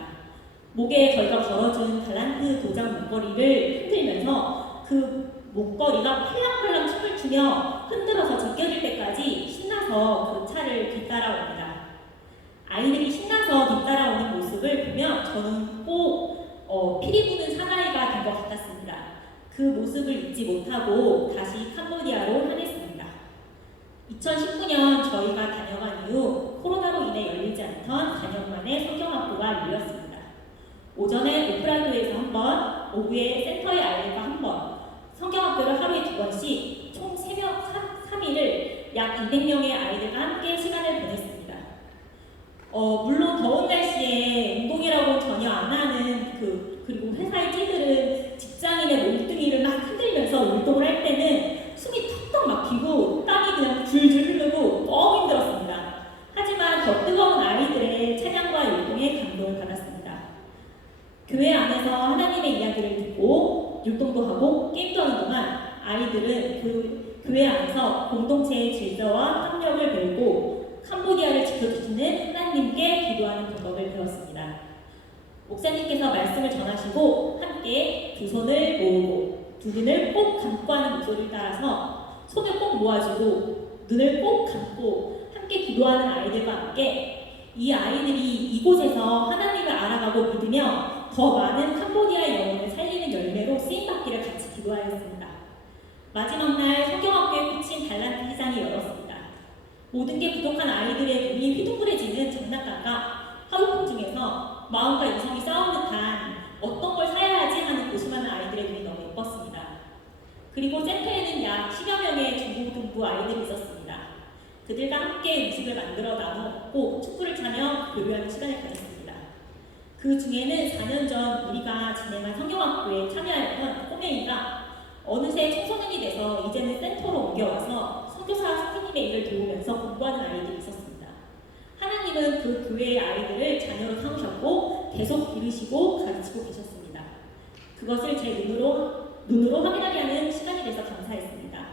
목에 저희가 걸어준 달란트 도장 목걸이를 흔들면서 그 목걸이가 팔랑팔랑 춤을 추며 흔들어서 제껴질 때까지 신나서 그 차를 뒤따라옵니다. 아이들이 신나서 뒤따라오는 모습을 보면 저는 꼭 피리 부는 사나이가 된 것 같았습니다. 그 모습을 잊지 못하고 다시 캄보디아로 향했습니다. 2019년 저희가 다녀간 이후 코로나로 인해 열리지 않던 4년만에 성경학교가 열렸습니다. 오전에 오프라도에서 한 번, 오후에 센터의 아이들과 한 번, 성경학교를 하루에 2번씩 총 3일을 약 200명의 아이들과 함께 시간을 보냈습니다. 물론 더운 날씨에 운동이라고 전혀 안 하는 그리고 회사의 찌들은 직장인의 몸뚱이를 막 흔들면서 운동을 할 때는 숨이 턱턱 막히고 땀이 그냥 줄줄 흐르고 너무 힘들었습니다. 하지만 더 뜨거운 아이들의 찬양과 율동에 감동을 받았습니다. 교회 안에서 하나님의 이야기를 듣고 율동도 하고 게임도 하는 동안 아이들은 그 교회 안에서 공동체의 질서와 협력을 배우고 캄보디아를 지켜주시는 하나님께 기도하는 방법을 배웠습니다. 목사님께서 말씀을 전하시고 함께 두 손을 모으고 두 눈을 꼭 감고 하는 목소리를 따라서 손을 꼭 모아주고 눈을 꼭 감고 함께 기도하는 아이들과 함께 이 아이들이 이곳에서 하나님을 알아가고 믿으며 더 많은 캄보디아의 영혼을 살리는 열매로 쓰임받기를 같이 기도하였습니다. 마지막 날 성경학교에 꽂힌 달란트 회장이 열었습니다. 모든 게 부족한 아이들의 눈이 휘둥그레지는 장난감과 하루품 중에서 마음과 이성이 싸운 듯한 어떤 걸 사야 하지 하는 고심하는 아이들의 눈이 너무 예뻤습니다. 그리고 센터에는 약 10여 명의 중고등부 아이들이 있었습니다. 그들과 함께 음식을 만들어 나눠 먹고 축구를 차며 교류하는 시간을 가졌습니다. 그 중에는 4년 전 우리가 진행한 성경학교에 참여했던 꼬맹이가 어느새 청소년이 돼서 이제는 센터로 옮겨와서 선교사 스피님의 일을 도우면서 공부하는 아이들이 있었습니다. 하나님은 그 교회의 아이들을 자녀로 삼으셨고 계속 기르시고 가르치고 계셨습니다. 그것을 제 눈으로 확인하게 하는 시간이 돼서 감사했습니다.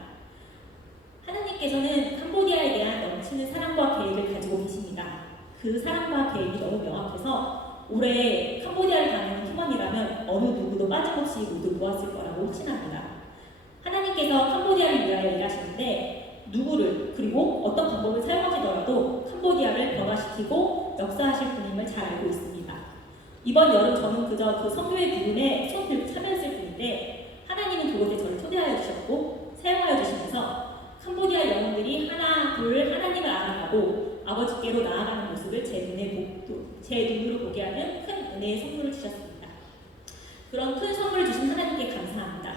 하나님께서는 캄보디아에 대한 넘치는 사랑과 계획을 가지고 계십니다. 그 사랑과 계획이 너무 명확해서 올해 캄보디아를 다니는 팀원이라면 어느 누구도 빠짐없이 모두 모았을 거라고 확신합니다. 하나님께서 캄보디아를 위하여 일하시는데 누구를 그리고 어떤 방법을 사용하시더라도 캄보디아를 변화시키고 역사하실 분임을 잘 알고 있습니다. 이번 여름 저는 그저 그 선교의 부분에 손 들고 참여했을 뿐인데 하나님은 그곳에 저를 초대하여 주셨고 사용하여 주시면서 캄보디아 영혼들이 하나 둘 하나님을 알아가고 아버지께로 나아가는 모습을 제 눈으로 보게 하는 큰 은혜의 선물을 주셨습니다. 그런 큰 선물을 주신 하나님께 감사합니다.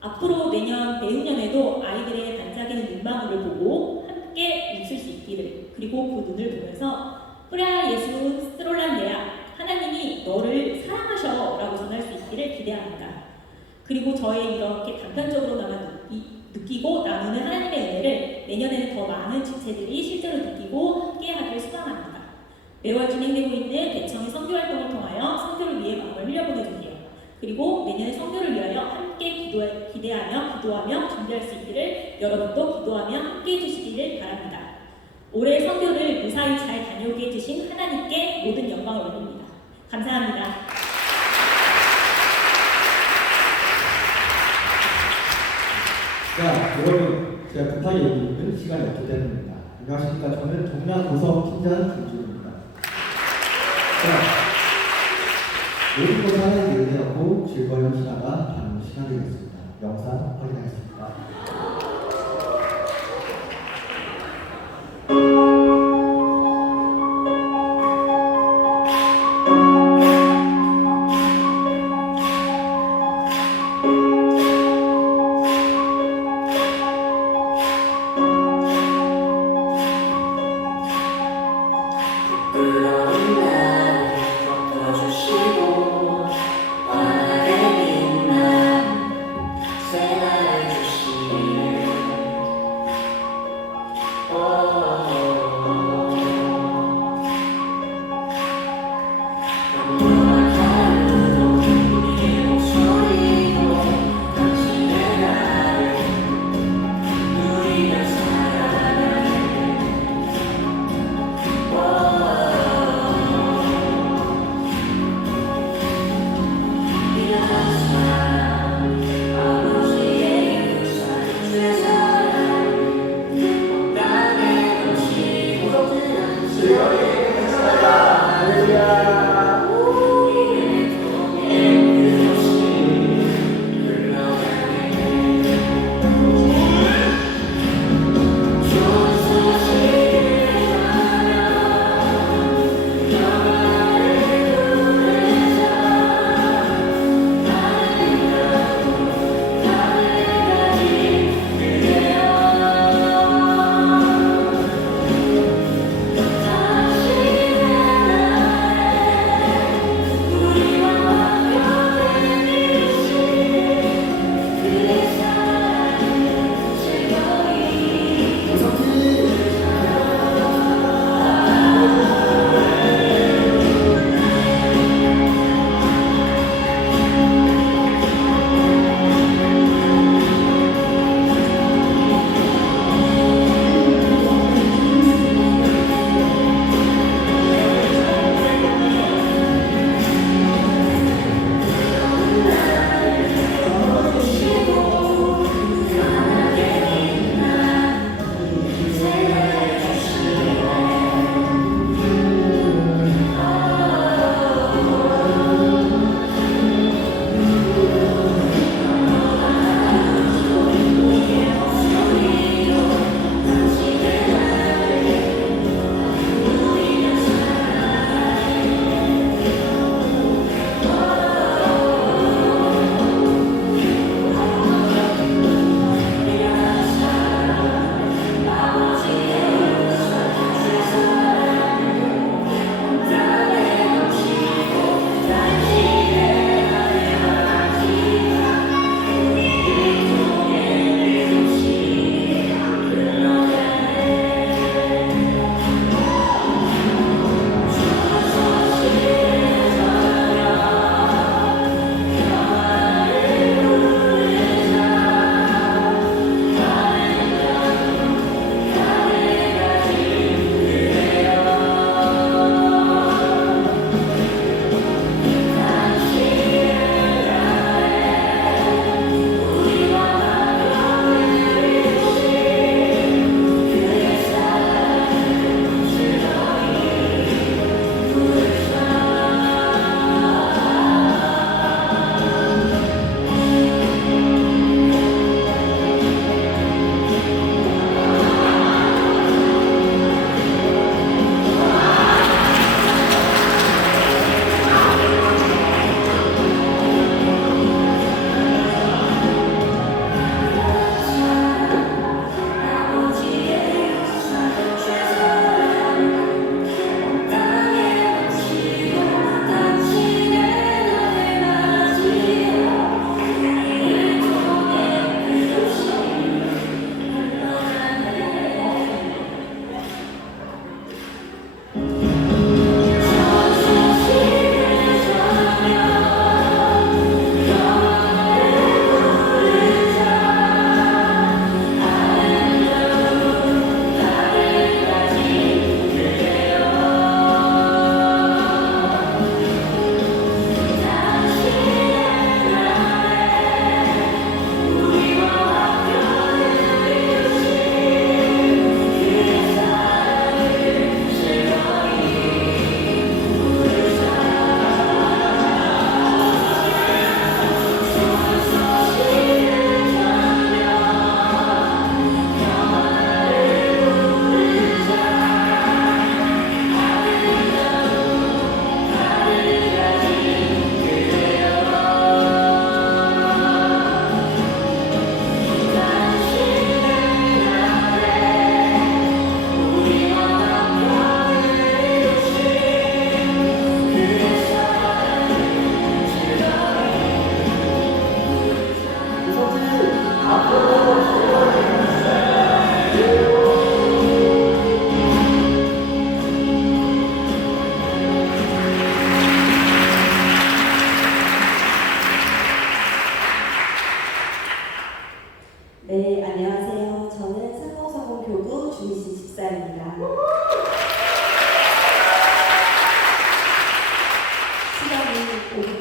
앞으로 내후년에도 아이들의 반짝이는 눈망울을 보고 함께 웃을 수 있기를 그리고 그 눈을 보면서 프레아 예수 스트롤란데야 하나님이 너를 사랑하셔 라고 전할 수 있기를 기대합니다. 그리고 저의 이렇게 단편적으로나마 느끼고 나누는 하나님의 은혜를 내년에는 더 많은 지체들이 실제로 느끼고 함께하길 소망합니다. 매월 진행되고 있는 대청의 선교활동을 통하여 선교를 위해 마음을 흘려보내주세요. 그리고 내년에 선교를 위하여 함께 기도하며 준비할 수 있기를 여러분도 기도하며 함께 해주시기를 바랍니다. 올해 선교를 무사히 잘 다녀오게 해주신 하나님께 모든 영광을 올립니다. 감사합니다. 자, 여러분, 제가 급하게 얘기하는 시간이 없게 됩니다. 안녕하십니까. 저는 동남구성 팀장 김준입니다. 자, 모든 것을 하나님께 은혜였고 즐거운 시간과 다음 시간 되겠습니다. 영상 확인하겠습니다.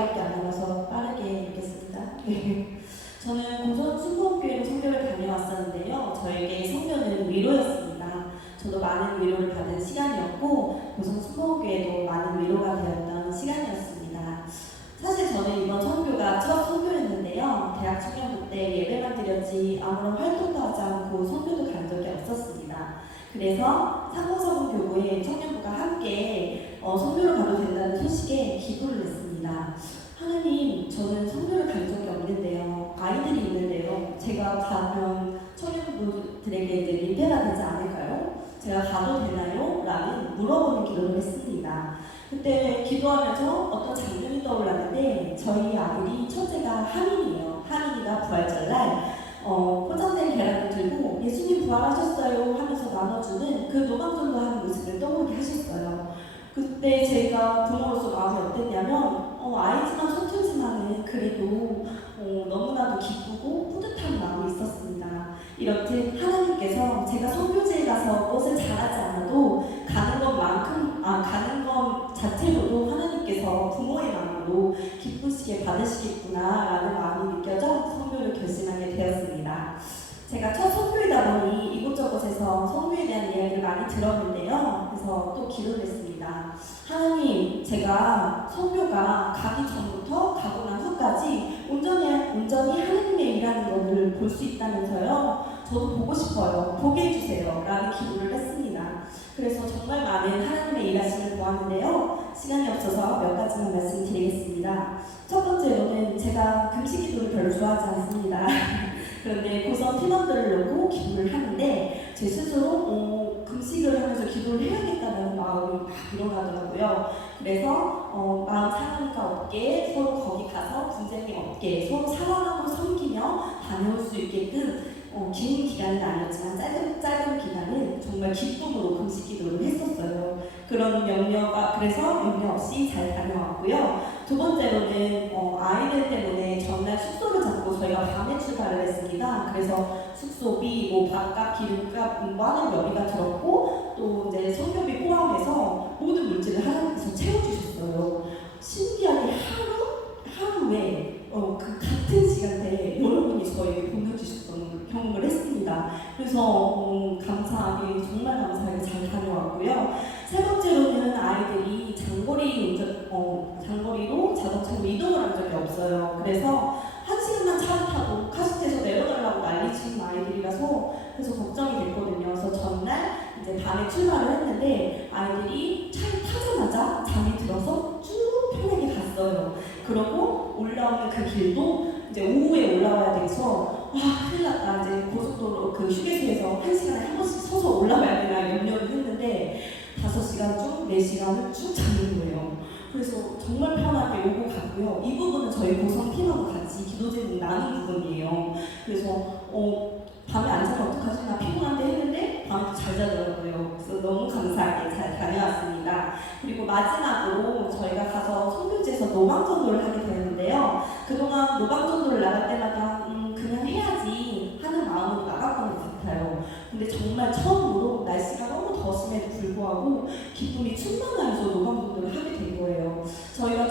개밖에 안 남아서 빠르게 읽겠습니다. 저는 고선 순복교회로 선교를 다녀왔었는데요. 저에게 선교는 위로였습니다. 저도 많은 위로를 받은 시간이었고 고선 순복교회도 많은 위로가 되었던 시간이었습니다. 사실 저는 이번 선교가 첫 선교였는데요. 대학 청년부 때 예배만 드렸지 아무런 활동도 하지 않고 선교도 간 적이 없었습니다. 그래서 상호서분 교구에 청년부가 함께 선교를 가도 된다는 소식에 기도를 했습니다. 하나님, 저는 선교를 간 적이 없는데요. 아이들이 있는데요. 제가 가면 청년부들에게 이제 민폐가 되지 않을까요? 제가 가도 되나요? 라는 물어보는 기도를 했습니다. 그때 기도하면서 어떤 장면이 떠올랐는데 저희 아들이 첫째가 하민이에요. 하민이가 부활절날 포장된 계란을 들고 예수님 부활하셨어요 하면서 나눠주는 그 노방전도 하는 모습을 떠오르게 하셨어요. 그때 제가 부모로서 마음이 어땠냐면 아이지만 손주지만은 그래도 너무나도 기쁘고 뿌듯한 마음이 있었습니다. 이렇듯 하나님께서 제가 선교지에 가서 무엇을 잘하지 않아도 가는 것 자체로도 하나님께서 부모의 마음으로 기쁘시게 받으시겠구나라는 마음이 느껴져 선교를 결심하게 되었습니다. 제가 첫 선교이다 보니 이곳저곳에서 선교에 대한 이야기를 많이 들었는데요. 그래서 또 기도를 했습니다. 하나님, 제가 선교가 가기 전부터 가고 난 후까지 온전히 하나님의 일하는 것을 볼 수 있다면서요. 저도 보고 싶어요. 보게 해주세요. 라는 기도를 했습니다. 그래서 정말 많은 하나님의 일하심을 보았는데요. 시간이 없어서 몇 가지만 말씀드리겠습니다. 첫 번째로는 제가 금식 기도를 별로 좋아하지 않습니다. 그런데 고선 팀원들을 놓고 기도를 하는데 제 스스로 금식을 하면서 기도를 해야겠다는 마음이 막 일어나더라고요. 그래서 마음 상하니까 없게 서로 거기 가서 분쟁이 없게 서로 사랑하고 섬기며 다녀올 수 있게끔 긴 기간은 아니었지만 짧은 기간은 정말 기쁨으로 금식 기도를 했었어요. 그래서 염려 없이 잘 다녀왔고요. 두 번째로는 아이들 때문에 전날 숙소를 잡고 저희가 밤에 출발을 했습니다. 그래서 숙소비, 밥값, 기름값, 많은 여비가 들었고 또 이제 선교비 포함해서 모든 물질을 하나님께서 채워주셨어요. 신기하게 하루에 그 같은 시간대에 여러분이 저에게 보내주셨던 경험을 했습니다. 그래서 감사하게 정말 감사하게 잘 다녀왔고요. 세 번째로는 아이들이 장거리로 자동차로 이동을 한 적이 없어요. 그래서 1시간만 차를 타고 카시트에서 내려달라고 난리치는 아이들이라서 그래서 걱정이 됐거든요. 그래서 전날 이제 밤에 출발을 했는데 아이들이 차에 타자마자 잠이 들어서 쭉 편하게 갔어요. 그러고 올라오는 그 길도 이제 오후에 올라와야 돼서 큰일 났다. 이제 고속도로 그 휴게소에서 1시간에 한 번씩 서서 올라와야 되나 염려를 했는데 5시간 중 4시간을 쭉 자는 거예요. 그래서 정말 편하게 오고 갔고요. 이 부분은 저희 고성 팀하고 같이 기도 제목 나눈 부분이에요. 그래서 밤에 안 자면 어떡하지? 나 피곤한데 했는데 밤에 잘 자더라고요. 그래서 너무 감사하게 잘 다녀왔습니다. 그리고 마지막으로 저희가 가서 선교지에서 노방전도를 하게 되었는데요. 그동안 노방전도를 나갈 때마다 그냥 해야지 하는 마음으로 나갔던 것 같아요. 근데 정말 처음으로 날씨가 너무 더심에도 불구하고 기쁨이 충만하여서 노방전도를 하게 된 거예요. 저희가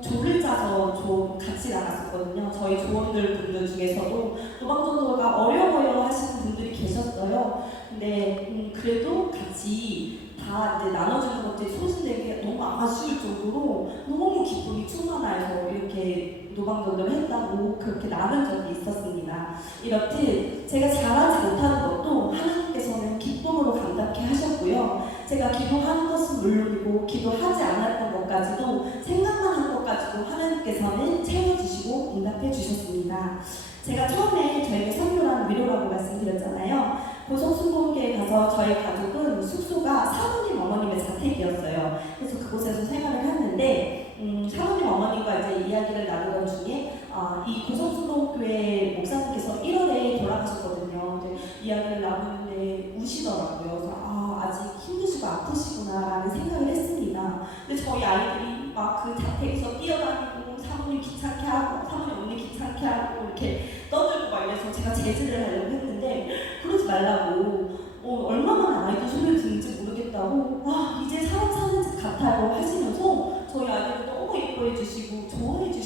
조를 짜서 같이 나갔었거든요. 저희 조원들 분들 중에서도 노방전도가 어려워요 하시는 분들이 계셨어요. 근데 그래도 같이 다 이제 나눠주는 것들이 소진되기 너무 아쉬울 정도로 너무 기쁨이 충만해서 이렇게 노방전도를 했다고 그렇게 나눈 적이 있었습니다. 이렇듯 제가 잘하지 못하는 것도 하나님께서는 기쁨으로 감당케 하셨고요. 제가 기도하는 것은 물론이고 기도하지 않았던 것까지도 생각만 한 것까지도 하나님께서는 채워주시고 응답해 주셨습니다. 제가 처음에 저에게 선교라는 위로라고 말씀드렸잖아요. 고성순복교에 가서 저희 가족은 숙소가 사모님 어머님의 자택이었어요. 그래서 그곳에서 생활을 했는데 사모님 어머님과 이제 이야기를 나누던 중에 이 고성순복교회 목사님께서 1월에 돌아가셨거든요. 근데 이야기를 나누는데 우시더라고요. 그래서 아직 힘드시고 아프시구나라는 생각을 했습니다. 근데 저희 아이들이 막 그 자택에서 뛰어다니고 사모님 귀찮게 하고 사모님 언니 귀찮게 하고 이렇게 떠들고 막 이래서 제가 제지를 하려고 했는데 그러지 말라고 얼마나 아이들 소리를 듣는지 모르겠다고 이제 사람 사는 집 같아요 하시면서 저희 아이들을 너무 예뻐해 주시고 좋아해 주시고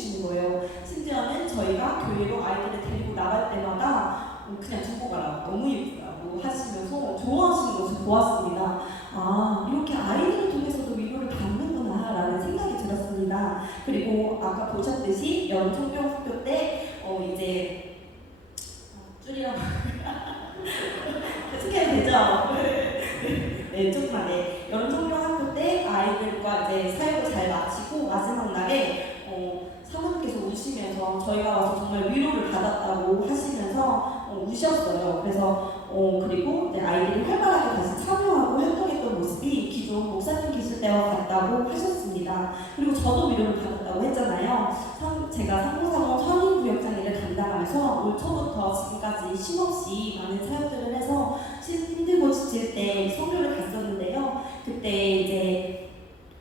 교회로 아이들을 데리고 나갈 때마다 그냥 두고 가라고 너무 예쁘다고 하시면서 좋아하시는 것을 보았습니다. 아, 이렇게 아이들을 통해서도 위로를 받는구나 라는 생각이 들었습니다. 그리고 아까 보셨듯이 여름 총경학교 때 이제 줄이라고 스케일 되죠? 네, 조금만 네. 여름 총경학교 때 아이들과 이제 사역을 잘 마치고 마지막 날에 사모님께서 우시면서 저희가 와서 정말 위로를 받았다고 하시면서 우셨어요. 그래서 그리고 이제 아이들이 활발하게 다시 참여하고 활동했던 모습이 기존 목사님 계실 때와 같다고 하셨습니다. 그리고 저도 위로를 받았다고 했잖아요. 제가 상무사원 천인구역장 일을 담당하면서 올 초부터 지금까지 쉼없이 많은 사역들을 해서 힘들고 지칠 때 선교를 갔었는데요. 그때 이제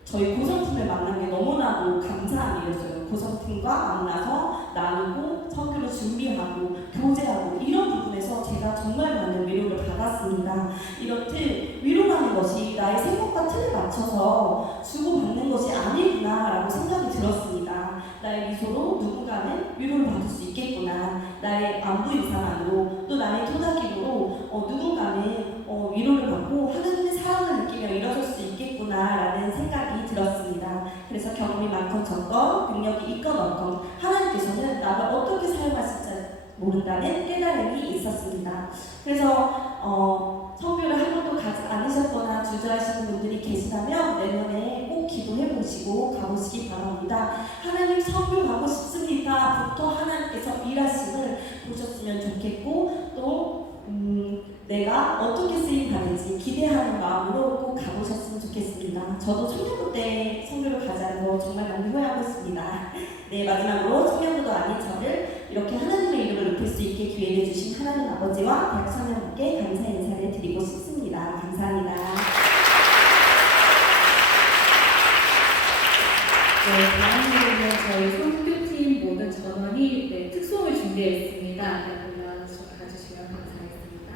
저희 고성팀을 만난 게 너무나도 감사한 일이었어요. 고성팀과 만나서 나누고 선교를 준비하고 교제하고 이런 부분에서 제가 정말 많은 위로를 받았습니다. 이렇듯 위로라는 것이 나의 생각과 틀에 맞춰서 주고받는 것이 아니구나라고 생각이 들었습니다. 나의 미소로 누군가는 위로를 받을 수 있겠구나. 나의 안부 인사만으로 또 나의 토닥이로 누군가는 위로를 받고 하나님의 사랑을 느끼며 일어설 수 있겠구나라는 생각이 들었습니다. 그래서 경험이 많건 적건 능력이 있건 없건 하나님께서는 나를 어떻게 사용하실지 모른다는 깨달음이 있었습니다. 그래서 선교를 한 번도 가지 않으셨거나 주저하시는 분들이 계시다면 내년에 꼭 기도해보시고 가보시기 바랍니다. 하나님 선교 가고 싶습니다 부터 하나님께서 일하심을 보셨으면 좋겠고 또 내가 어떻게 쓰임 받을지 기대하는 마음으로 꼭 가보셨으면 좋겠습니다. 저도 청년부 때 선교를 가자는 거 정말 많이 후회하고 있습니다. 네, 마지막으로 청년부도 아닌 저를 이렇게 하나님의 이름을 높일 수 있게 기회를 주신 하나님 아버지와 대학 청년부께 감사 인사를 드리고 싶습니다. 감사합니다. 네, 다음으로는 저희 선교팀 모든 전원이 특송을 준비했습니다. 가주시면 감사하겠습니다.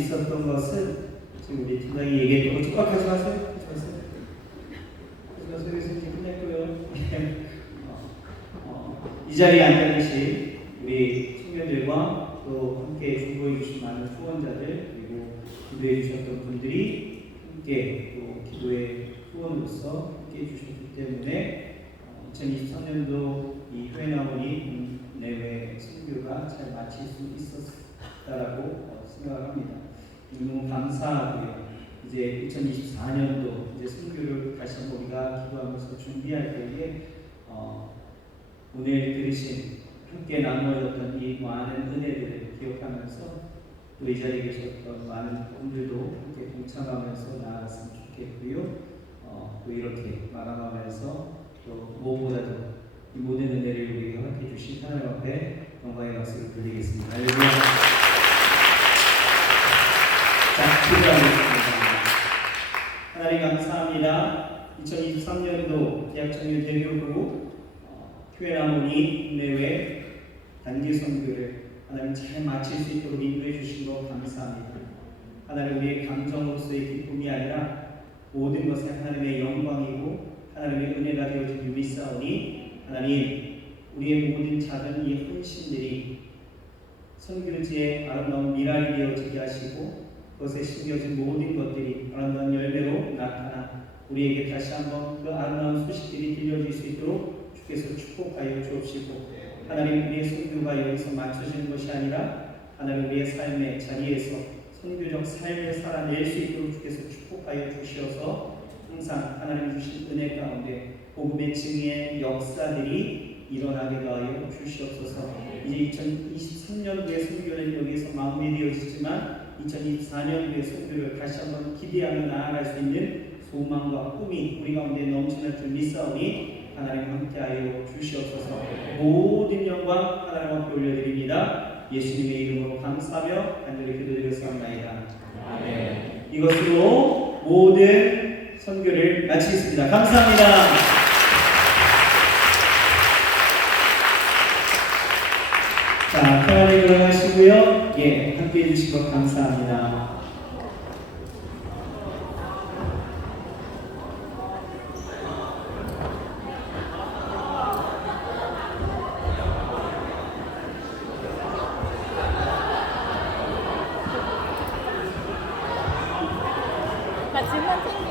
있었던 것은 지금 우리 팀장이 얘기했던 거 촉박하지 마세요. 하지 마세요. 여기서 이제 끝냈고요. 이 자리에 앉아 계신 우리 청년들과 또 함께 중보해 주신 많은 후원자들 그리고 기도해 주셨던 분들이 함께 또 기도의 후원으로서 함께 해주셨기 때문에 2023년도 이 회나원이 내외 선교가 잘 마칠 수 있었다라고 생각을 합니다. 너무 감사하고요. 이제 2024년도 이제 선교를 다시 한번 우리가 기도하면서 준비할 때에 오늘 들으신 함께 나누어졌던 이 많은 은혜들을 기억하면서 또 이 자리에 계셨던 많은 분들도 함께 동참하면서 나아갔으면 좋겠고요. 또 이렇게 마감하면서 또 무엇보다도 이 모든 은혜를 우리에게 허락해 주신 하나님 앞에 영광의 박수를 드리겠습니다. 할렐루야. 자, 기도하겠습니다. 하나님 감사합니다. 2023년도 대학청년 대교구 교회나무니 내외 단기 선교를 하나님 잘 마칠 수 있도록 인도해 주신 것 감사합니다. 하나님 우리의 감정으로서의 기쁨이 아니라 모든 것이 하나님의 영광이고 하나님의 은혜가 되어진 유리사오니 하나님 우리의 모든 작은 이 헌신들이 선교지의 아름다운 미랄이 되어지게 하시고 그것에 심겨진 모든 것들이 아름다운 열매로 나타나 우리에게 다시 한번 그 아름다운 소식들이 들려질 수 있도록 주께서 축복하여 주옵시고 하나님 우리의 선교가 여기서 맞춰지는 것이 아니라 하나님 우리의 삶의 자리에서 선교적 삶을 살아낼 수 있도록 주께서 축복하여 주시어서 항상 하나님 주신 은혜 가운데 복음의 증의 역사들이 일어나게 하여 주시옵소서. 이제 2023년도의 선교는 여기에서 마무리 되어지지만 2024년도의 선교를 다시 한번 기대하며 나아갈 수 있는 소망과 꿈이 우리 가운데 넘치는 줄 믿사오니 하나님 함께하여 주시옵소서. 모든 영광 하나님 앞에 올려드립니다. 예수님의 이름으로 감사하며 간절히 기도드렸사옵나이다. 아멘. 이것으로 모든 선교를 마치겠습니다. 감사합니다. 자, 편안히 일어나시고요. 예, 함께 해주신 것 감사합니다. 나 질문